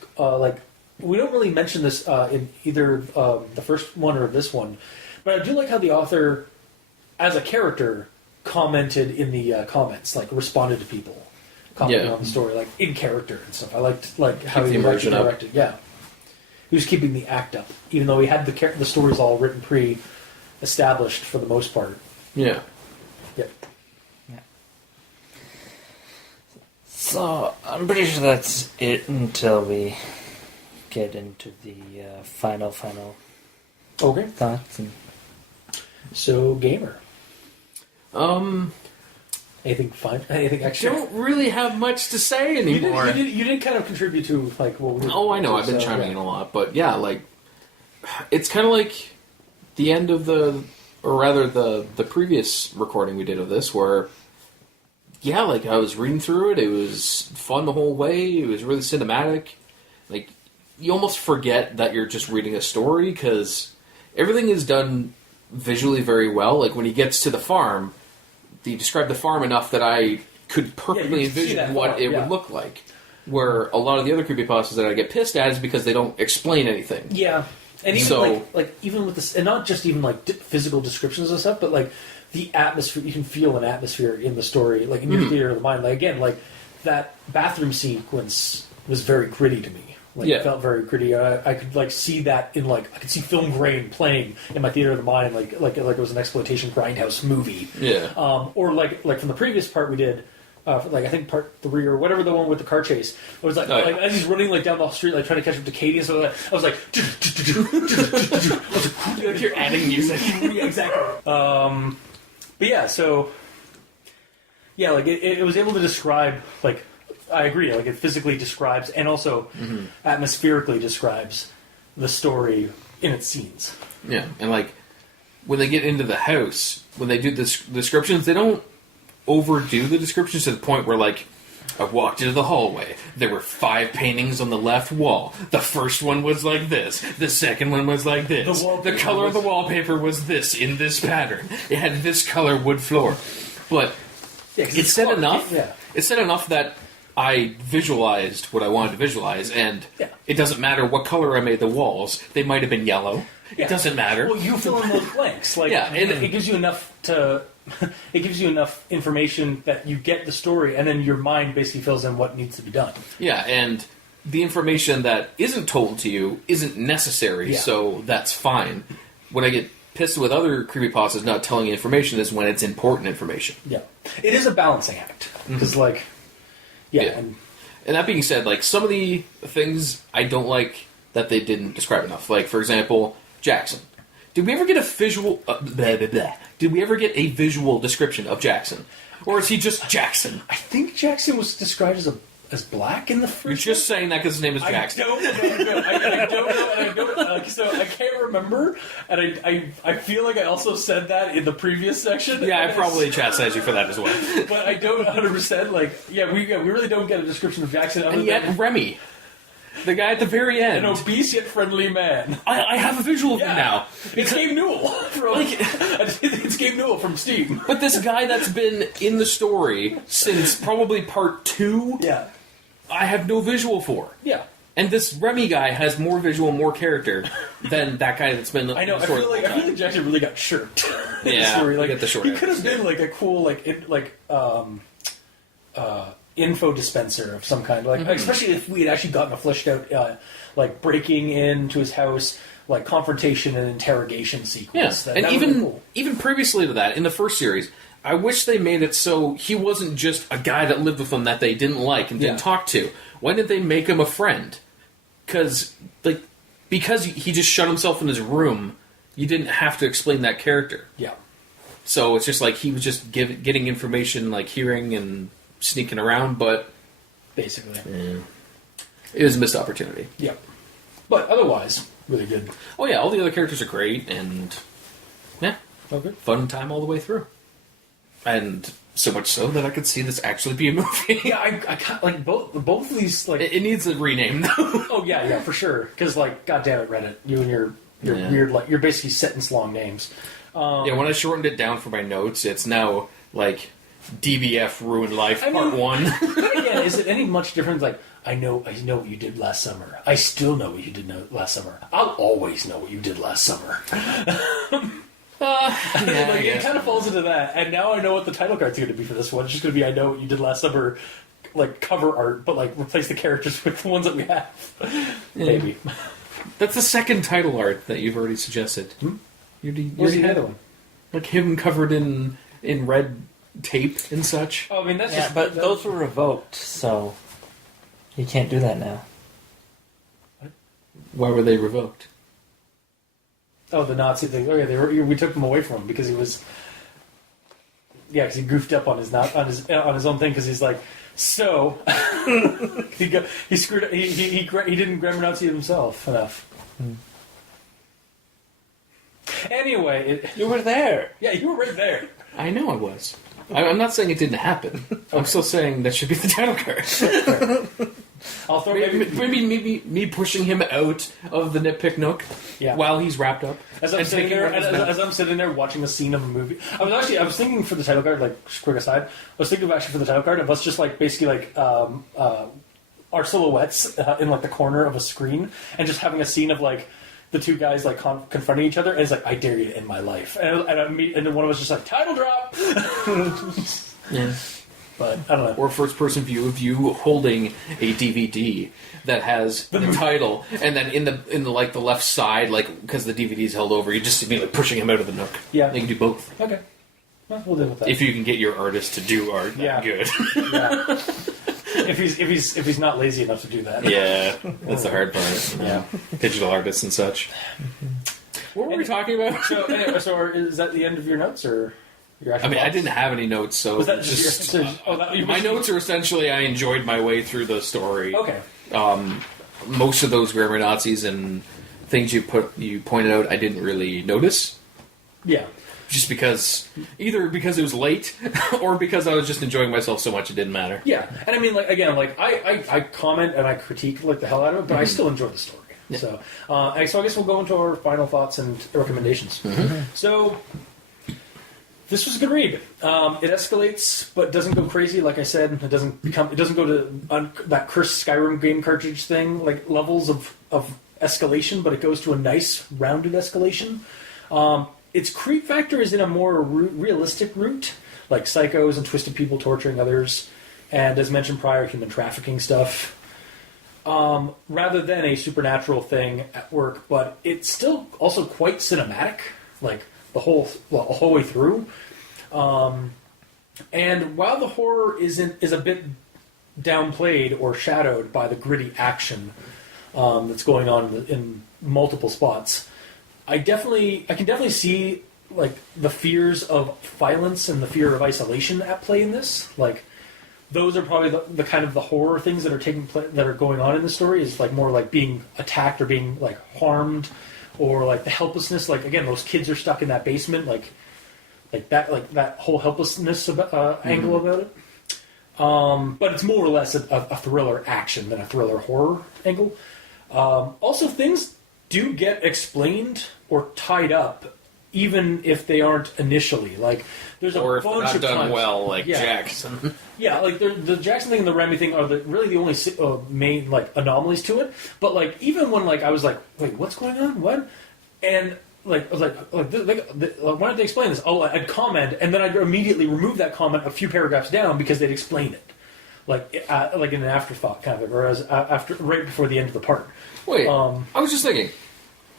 we don't really mention this in either the first one or this one, but I do like how the author, as a character, commented in the comments, responded to people commenting on the story, in character and stuff. I liked how he was actually directed. Yeah, he was keeping the act up, even though he had the stories all written pre-established for the most part. Yeah. Yep. Yeah. So I'm pretty sure that's it until we get into the final Okay. thoughts. So, gamer. Anything fine? Anything extra? Don't really have much to say anymore. You did kind of contribute to what we were. Oh, I know. I've been chiming in a lot, but yeah, it's kind of like the end of the previous recording we did of this, where I was reading through it. It was fun the whole way. It was really cinematic. You almost forget that you're just reading a story because everything is done visually very well. When he gets to the farm, he described the farm enough that I could perfectly envision what it would look like. Where a lot of the other creepypastas that I get pissed at is because they don't explain anything. Yeah, And even So- like even with this, and not just even like physical descriptions and stuff, but like the atmosphere. You can feel an atmosphere in the story, like in your theater of the mind. Like again, like that bathroom sequence was very gritty to me. Like Yeah. it felt very gritty. I could like see that in like I could see film grain playing in my theater of the mind, like it was an exploitation grindhouse movie. Yeah. Or like from the previous part we did. Like I think part 3 or whatever, the one with the car chase. It was like, Oh, yeah. like as he's running like down the street, like trying to catch up to Katie and stuff like that. I was like, Like you're adding music. yeah, exactly. But yeah, so yeah, like it was able to describe like I agree, like it physically describes and also atmospherically describes the story in its scenes. Yeah, and like when they get into the house, when they do the descriptions, they don't overdo the descriptions to the point where like I walked into the hallway. There were 5 paintings on the left wall. The first one was like this. The second one was like this. The color of the wallpaper was this in this pattern. It had this color wood floor. But Yeah, 'cause it said enough. Yeah. It said enough that I visualized what I wanted to visualize, and Yeah. it doesn't matter what color I made the walls. They might have been yellow. Yeah. It doesn't matter. Well, you fill in those blanks. Like, Yeah, and and- it gives you enough to. It gives you enough information that you get the story, and then your mind basically fills in what needs to be done. Yeah, and the information that isn't told to you isn't necessary, Yeah. so that's fine. When I get pissed with other creepypastas not telling you information is when it's important information. Yeah, it is a balancing act because, like, yeah, Yeah. and And that being said, like, some of the things I don't like that they didn't describe enough. Like, for example, Jackson. Did we ever get a visual... blah, blah, blah. Did we ever get a visual description of Jackson? Or is he just Jackson? I think Jackson was described as black in the first. You're just saying that because his name is Jackson. I don't know. I don't know, and I don't. So I can't remember, and I feel like I also said that in the previous section. Yeah, I probably chastised you for that as well. But I don't 100%. Like, yeah, we really don't get a description of Jackson. Other And yet, than Remy, the guy at the very end. an obese yet friendly man. I have a visual of him now. It's Gabe Newell from it's Gabe Newell from Steam. But this guy that's been in the story since probably part 2, Yeah, I have no visual for. yeah. And this Remy guy has more visual, more character than that guy that's been in I know. the I story. feel like Jackson really got shirked. in the Yeah, story. he Like got the short he end, could have yeah. been like a cool info dispenser of some kind. Like especially if we had actually gotten a fleshed out like breaking into his house, like confrontation and interrogation sequence. Yeah, That and would've even been cool. even previously to that, in the first series, I wish they made it so he wasn't just a guy that lived with them that they didn't like and didn't Yeah. talk to. Why did they make him a friend? Because he just shut himself in his room, you didn't have to explain that character. Yeah. So it's just like he was just getting information, like hearing and sneaking around, but Basically. it was a missed opportunity. Yeah. But otherwise, really good. Oh yeah, all the other characters are great, and yeah, Okay. fun time all the way through. And so much so that I could see this actually be a movie. Yeah, I can't, like both of these like It needs a rename though. oh yeah for sure because like goddamn it Reddit you and your Yeah. weird like you're basically sentence long names. Yeah, when I shortened it down for my notes, it's now like DBF Ruined Life I Part mean- 1. But again, is it any much different? Like I know what you did last summer. I still know what you did last summer. I'll always know what you did last summer. Yeah, Like, I it guess. kind of falls into that, and now I know what the title card's going to be for this one. It's just going to be "I know what you did last summer," like cover art, but like replace the characters with the ones that we have. Maybe. That's the second title art that you've already suggested. You already What's the had other one? like him covered in red tape and such. Oh, I mean that's Yeah, just. but those were revoked, so you can't do that now. Why were they revoked? Oh, the Nazi thing. Oh yeah, we took him away from him because he was. Yeah, because he goofed up on his own thing because he's like, so he screwed up, he didn't grammar Nazi himself enough. Anyway, You were there. yeah, you were right there. I know I was. I'm not saying it didn't happen. I'm still saying that should be the title card. I'll throw Maybe me pushing him out of the nitpick nook Yeah. while he's wrapped up. As I'm and sitting taking there, one of his notes. as I'm sitting there watching a scene of a movie, I was thinking for the title card, like just quick aside, I was thinking of actually for the title card of us just like basically like our silhouettes in like the corner of a screen, and just having a scene of like the two guys like confronting each other, and it's like, I dare you to end my life, and then one of us just like title drop. Yeah. But I don't know. Or first person view of you holding a DVD that has the title, and then in the like the left side, like because the DVD is held over, you just be like pushing him out of the nook. Yeah, you can do both. Okay, well, we'll deal with that. If you can get your artist to do art, yeah, good. Yeah. If he's not lazy enough to do that. Yeah, that's the hard part. Yeah, digital artists and such. What were we talking about? So is that the end of your notes, or? I didn't have any notes, so was that just my notes are essentially I enjoyed my way through the story. Okay. Most of those grammar Nazis and things you pointed out, I didn't really notice. Yeah. Just either because it was late, or because I was just enjoying myself so much it didn't matter. Yeah, and I mean, like again, like I comment and I critique like the hell out of it, but I still enjoy the story. Yeah. So I guess we'll go into our final thoughts and recommendations. Mm-hmm. So. This was a good read. It escalates, but doesn't go crazy. Like I said, it doesn't go to that cursed Skyrim game cartridge thing, like levels of escalation. But it goes to a nice rounded escalation. Its creep factor is in a more realistic route, like psychos and twisted people torturing others, and as mentioned prior, human trafficking stuff. Rather than a supernatural thing at work, but it's still also quite cinematic, like. The whole way through, and while the horror is a bit downplayed or shadowed by the gritty action that's going on in multiple spots, I can definitely see like the fears of violence and the fear of isolation at play in this. Like those are probably the kind of the horror things that are that are going on in the story is like more like being attacked or being like harmed. Or like the helplessness, like again, those kids are stuck in that basement, like that whole helplessness angle about it. But it's more or less a thriller action than a thriller horror angle. Also, things do get explained or tied up, even if they aren't initially. Like there's a bunch of not done times, well, like Jackson. Yeah, like the Jackson thing and the Remy thing are really the only main like anomalies to it. But like even when like I was like, wait, what's going on? What? And like I was like why don't they explain this? Oh, I'd comment, and then I'd immediately remove that comment a few paragraphs down because they'd explain it, like in an afterthought kind of, or as right before the end of the part. Wait, I was just thinking,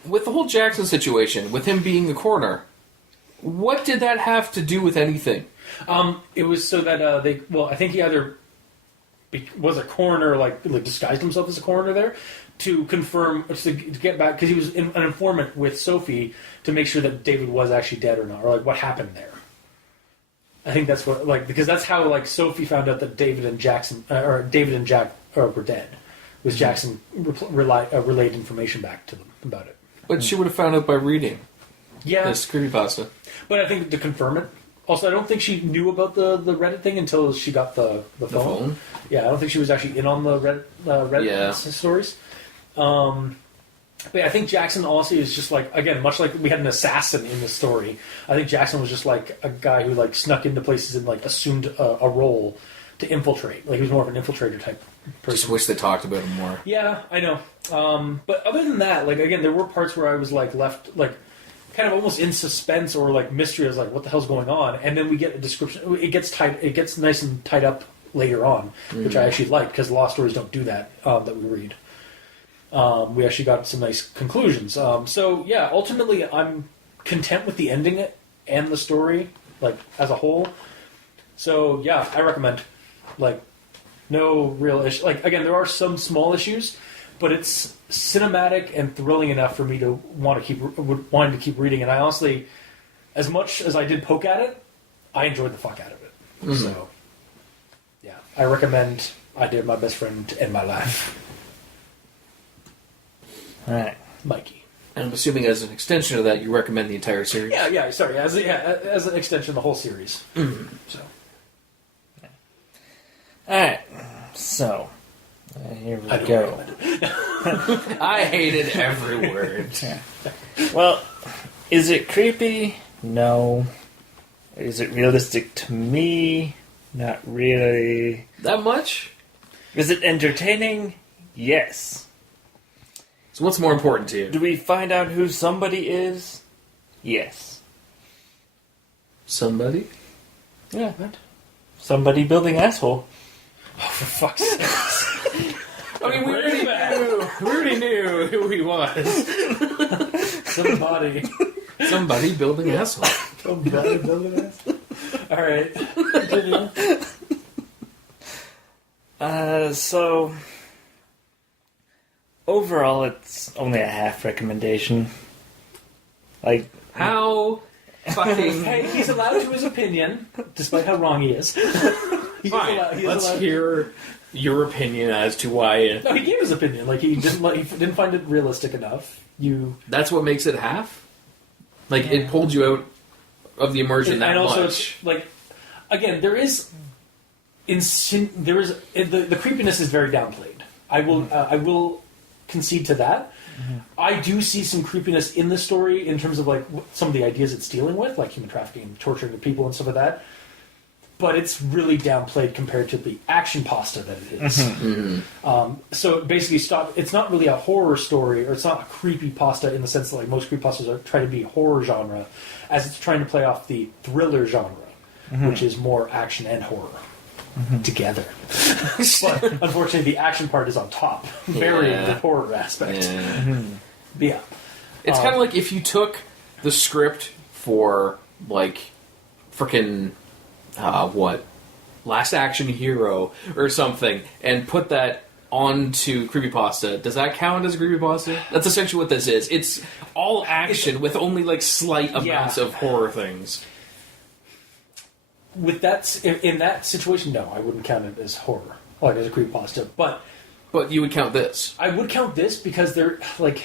with the whole Jackson situation, with him being the coroner, what did that have to do with anything? It was so that I think he either was a coroner, like disguised himself as a coroner there, to confirm, to get back, because he was an informant with Sophie to make sure that David was actually dead or not, or like what happened there. I think that's what, like, because that's how like Sophie found out that David and Jack were dead. Was Jackson relayed information back to them about it. But she would have found out by reading. Yeah, this creepypasta. But I think to confirm it. Also, I don't think she knew about the Reddit thing until she got the phone. Yeah, I don't think she was actually in on the Reddit stories. But yeah, I think Jackson also is just like, again, much like we had an assassin in the story. I think Jackson was just like a guy who like snuck into places and like assumed a role to infiltrate. Like he was more of an infiltrator type person. Just wish they talked about him more. Yeah, I know. But other than that, like again, there were parts where I was like left like kind of almost in suspense or like mystery. I was like, what the hell's going on? And then we get a description. It gets nice and tied up later on, which I actually like because law stories don't do that that we read. We actually got some nice conclusions. So yeah, ultimately, I'm content with the ending and the story, like as a whole. So yeah, I recommend. Like, no real issue. Like again, there are some small issues, but it's cinematic and thrilling enough for me to wanting to keep reading. And I honestly, as much as I did poke at it, I enjoyed the fuck out of it. Mm-hmm. So yeah, I recommend. I Did My Best Friend to End My Life. All right, Mikey. And I'm assuming as an extension of that, you recommend the entire series? Yeah, sorry. As an extension, the whole series. Mm-hmm. So. All right, so here we go. I hated every word. Yeah. Well, is it creepy? No. Is it realistic to me? Not really. That much? Is it entertaining? Yes. So what's more important to you? Do we find out who somebody is? Yes. Somebody? Yeah. Somebody building asshole. Oh, for fuck's sake. I mean, we already knew who he was. Somebody building asshole. Somebody building asshole. All right. Continue. So overall, it's only a half recommendation. Like, How fucking... Hey, he's allowed to his opinion, despite how wrong he is. Fine, let's hear your opinion as to why... No, he gave his opinion. Like, he didn't find it realistic enough. That's what makes it half? Like, it pulled you out of the immersion that and also, much. it's, like, again, the creepiness is very downplayed. I will concede to that. Mm-hmm. I do see some creepiness in the story in terms of like some of the ideas it's dealing with, like human trafficking, torturing the people, and stuff like that. But it's really downplayed compared to the action pasta that it is. Mm-hmm. So basically, it's not really a horror story, or it's not a creepy pasta in the sense that like most creepy pastas are trying to be horror genre, as it's trying to play off the thriller genre, which is more action and horror. Together. But unfortunately the action part is on top, burying the horror aspect. Yeah. It's kind of like if you took the script for like frickin' Last Action Hero or something and put that onto Creepypasta. Does that count as a Creepypasta? That's essentially what this is. It's all action with only like slight amounts of horror things. With that, in that situation, no, I wouldn't count it as horror, like as a creepypasta. But you would count this. I would count this because they're like,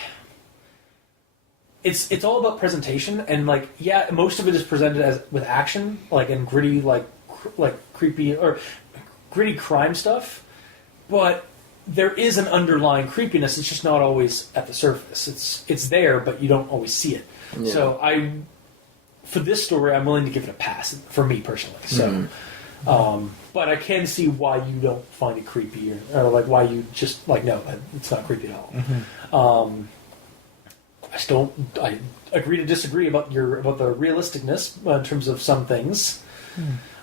it's all about presentation, and like, yeah, most of it is presented as with action, like and gritty, like creepy or gritty crime stuff. But there is an underlying creepiness. It's just not always at the surface. It's there, but you don't always see it. Yeah. So for this story, I'm willing to give it a pass, for me personally. So, but I can see why you don't find it creepy, or like why you just like, no, it's not creepy at all. I agree to disagree about the realisticness in terms of some things.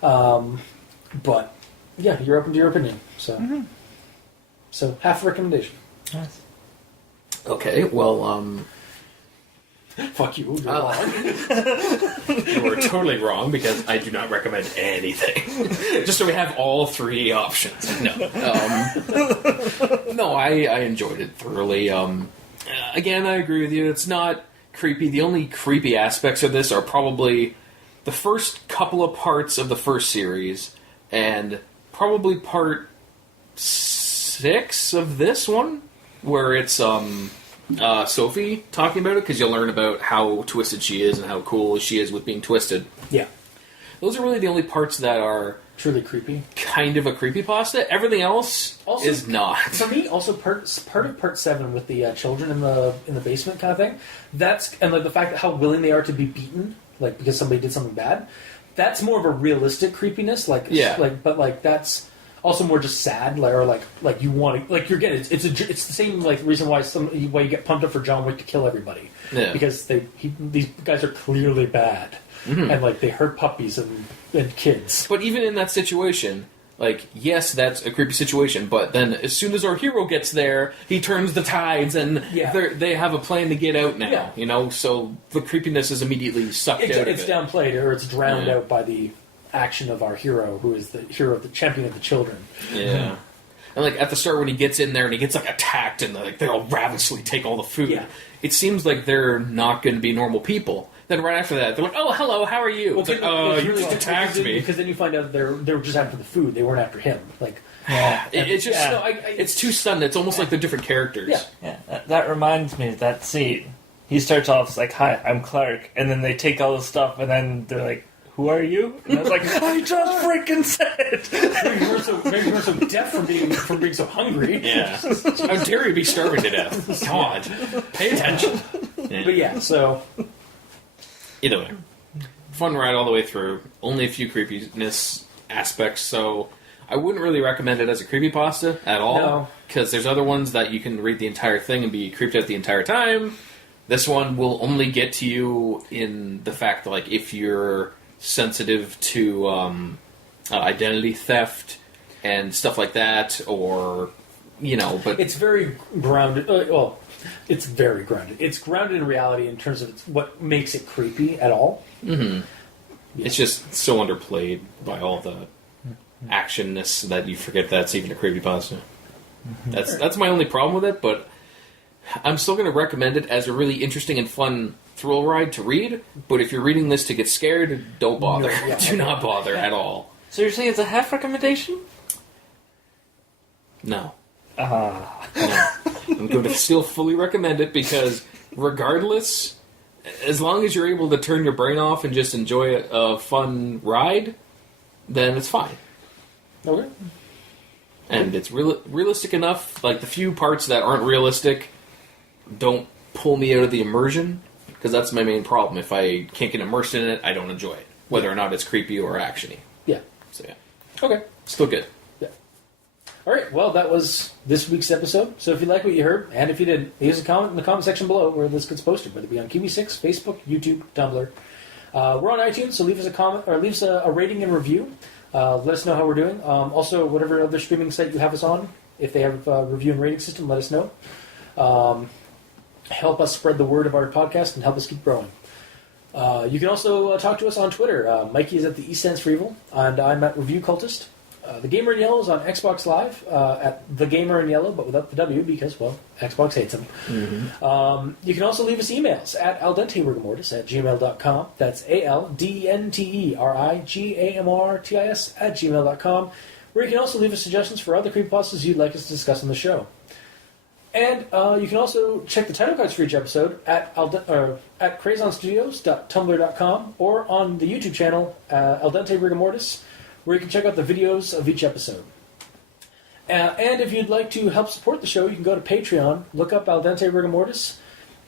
But yeah, you're open to your opinion. So, so half a recommendation. Nice. Okay, well, fuck you, you're wrong. You were totally wrong because I do not recommend anything. Just so we have all three options. No, no, I enjoyed it thoroughly. Again, I agree with you. It's not creepy. The only creepy aspects of this are probably the first couple of parts of the first series, and probably part 6 of this one, where it's Sophie talking about it, because you'll learn about how twisted she is and how cool she is with being twisted. Yeah. Those are really the only parts that are truly creepy. Kind of a creepypasta. Everything else is not. For me, also part of part 7 with the children in the basement kind of thing. And like the fact that how willing they are to be beaten, like because somebody did something bad. That's more of a realistic creepiness. But that's also more just sad, or you want to, like, you're getting it's the same like reason why you get pumped up for John Wick to kill everybody, because these guys are clearly bad, and like they hurt puppies and kids. But even in that situation, like, yes, that's a creepy situation, but then as soon as our hero gets there, he turns the tides, and they have a plan to get out now. You know, so the creepiness is immediately sucked out of it. It's downplayed, or it's drowned out by the action of our hero, who is the hero of the champion of the children. Yeah. And like at the start when he gets in there and he gets like attacked and like they'll ravenously take all the food, it seems like they're not going to be normal people. Then right after that, they're like, "Oh, hello, how are you?" It's like, "Oh, you just attacked me." Because then you find out they were just after the food; they weren't after him. Like, it's just it's too sudden. It's almost like they're different characters. That reminds me of that scene. He starts off like, "Hi, I'm Clark," and then they take all the stuff, and then they're like, "Who are you?" And I was like, "I just freaking said." Maybe you were so deaf from being so hungry. Yeah. How dare you be starving to death? God, pay attention. But yeah, so either way, fun ride all the way through. Only a few creepiness aspects, so I wouldn't really recommend it as a creepypasta at all. No. Because there's other ones that you can read the entire thing and be creeped out the entire time. This one will only get to you in the fact that, like, if you're sensitive to identity theft and stuff like that, or, you know, but... It's very grounded. It's very grounded. It's grounded in reality in terms of what makes it creepy at all. Mm-hmm. Yeah. It's just so underplayed by all the actionness that you forget that's even a creepypasta. Mm-hmm. That's my only problem with it, but I'm still going to recommend it as a really interesting and fun thrill ride to read. But if you're reading this to get scared, don't bother. No, do not bother at all. So you're saying it's a half recommendation? No. No. I'm going to still fully recommend it because regardless, as long as you're able to turn your brain off and just enjoy a fun ride, then it's fine. Okay. And it's realistic enough. Like, the few parts that aren't realistic don't pull me out of the immersion, because that's my main problem. If I can't get immersed in it, I don't enjoy it, whether or not it's creepy or actiony. Yeah. So, yeah. Okay. Still good. Yeah. All right. Well, that was this week's episode. So if you like what you heard, and if you did, leave us a comment in the comment section below where this gets posted, whether it be on QB6, Facebook, YouTube, Tumblr. We're on iTunes, so leave us a comment, or leave us a rating and review. Let us know how we're doing. Also, whatever other streaming site you have us on, if they have a review and rating system, let us know. Help us spread the word of our podcast and help us keep growing. You can also talk to us on Twitter. Mikey is at the E Stands for Evil, and I'm at Review Cultist. The Gamer in Yellow is on Xbox Live at The Gamer in Yellow, but without the W because, well, Xbox hates them. Mm-hmm. You can also leave us emails at aldenterigamortis@gmail.com. That's aldenterigamortis@gmail.com, where you can also leave us suggestions for other creepypastas you'd like us to discuss on the show. And you can also check the title cards for each episode at crazonstudios.tumblr.com or on the YouTube channel Al Dente Rigamortis, where you can check out the videos of each episode. And if you'd like to help support the show, you can go to Patreon, look up Al Dente Rigamortis,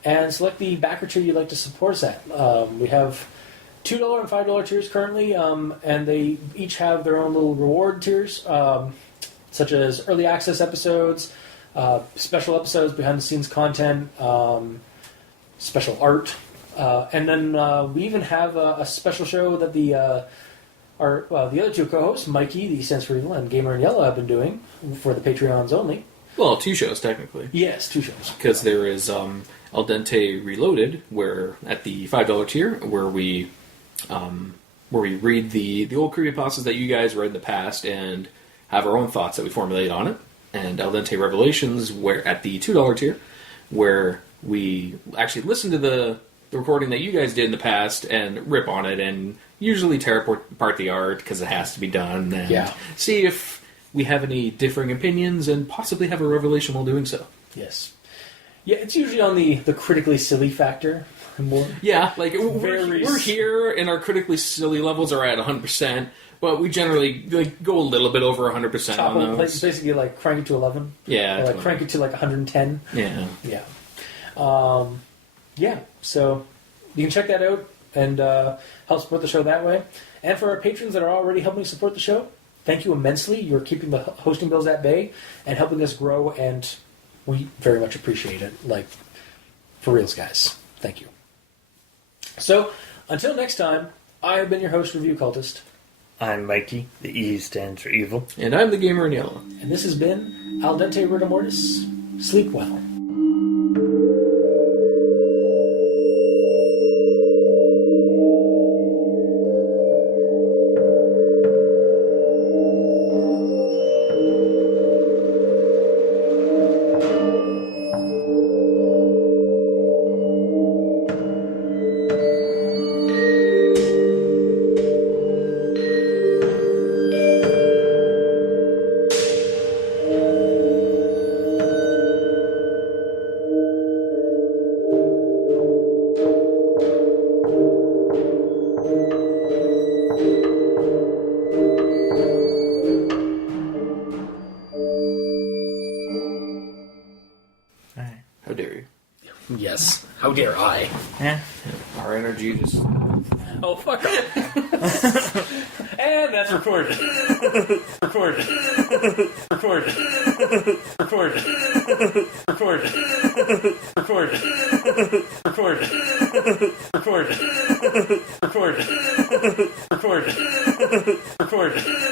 and select the backer tier you'd like to support us at. We have $2 and $5 tiers currently, and they each have their own little reward tiers, such as early access episodes, special episodes, behind-the-scenes content, special art, and then we even have a special show that the other two co-hosts, Mikey, the Sense for Evil, and Gamer in Yellow, have been doing for the Patreons only. Well, 2 shows, technically. Yes, 2 shows. Because there is Al Dente Reloaded, where at the $5 tier, where we read the old creepypastas that you guys read in the past and have our own thoughts that we formulate on it. And Al Dente Revelations, where at the $2 tier, where we actually listen to the recording that you guys did in the past and rip on it and usually tear apart the art because it has to be done and see if we have any differing opinions and possibly have a revelation while doing so. Yes. Yeah, it's usually on the critically silly factor. More. Yeah, like we're here and our critically silly levels are at 100%, but we generally go a little bit over 100% on those. Basically, like crank it to 11. Yeah, or like crank it to like 110. Yeah, yeah, yeah. So you can check that out and help support the show that way. And for our patrons that are already helping support the show, thank you immensely. You're keeping the hosting bills at bay and helping us grow, and we very much appreciate it. Like, for reals, guys. Thank you. So, until next time, I have been your host, Review Cultist. I'm Mikey, the E stands for Evil. And I'm the Gamer in Yellow. And this has been Al Dente Rigamortis. Sleep well. How dare you? Yes. How dare I? Yeah. Our energy just... Oh, fuck off. And that's recorded. Record. Record. Record. Record. Record. Record. Record. Record. Record. Record.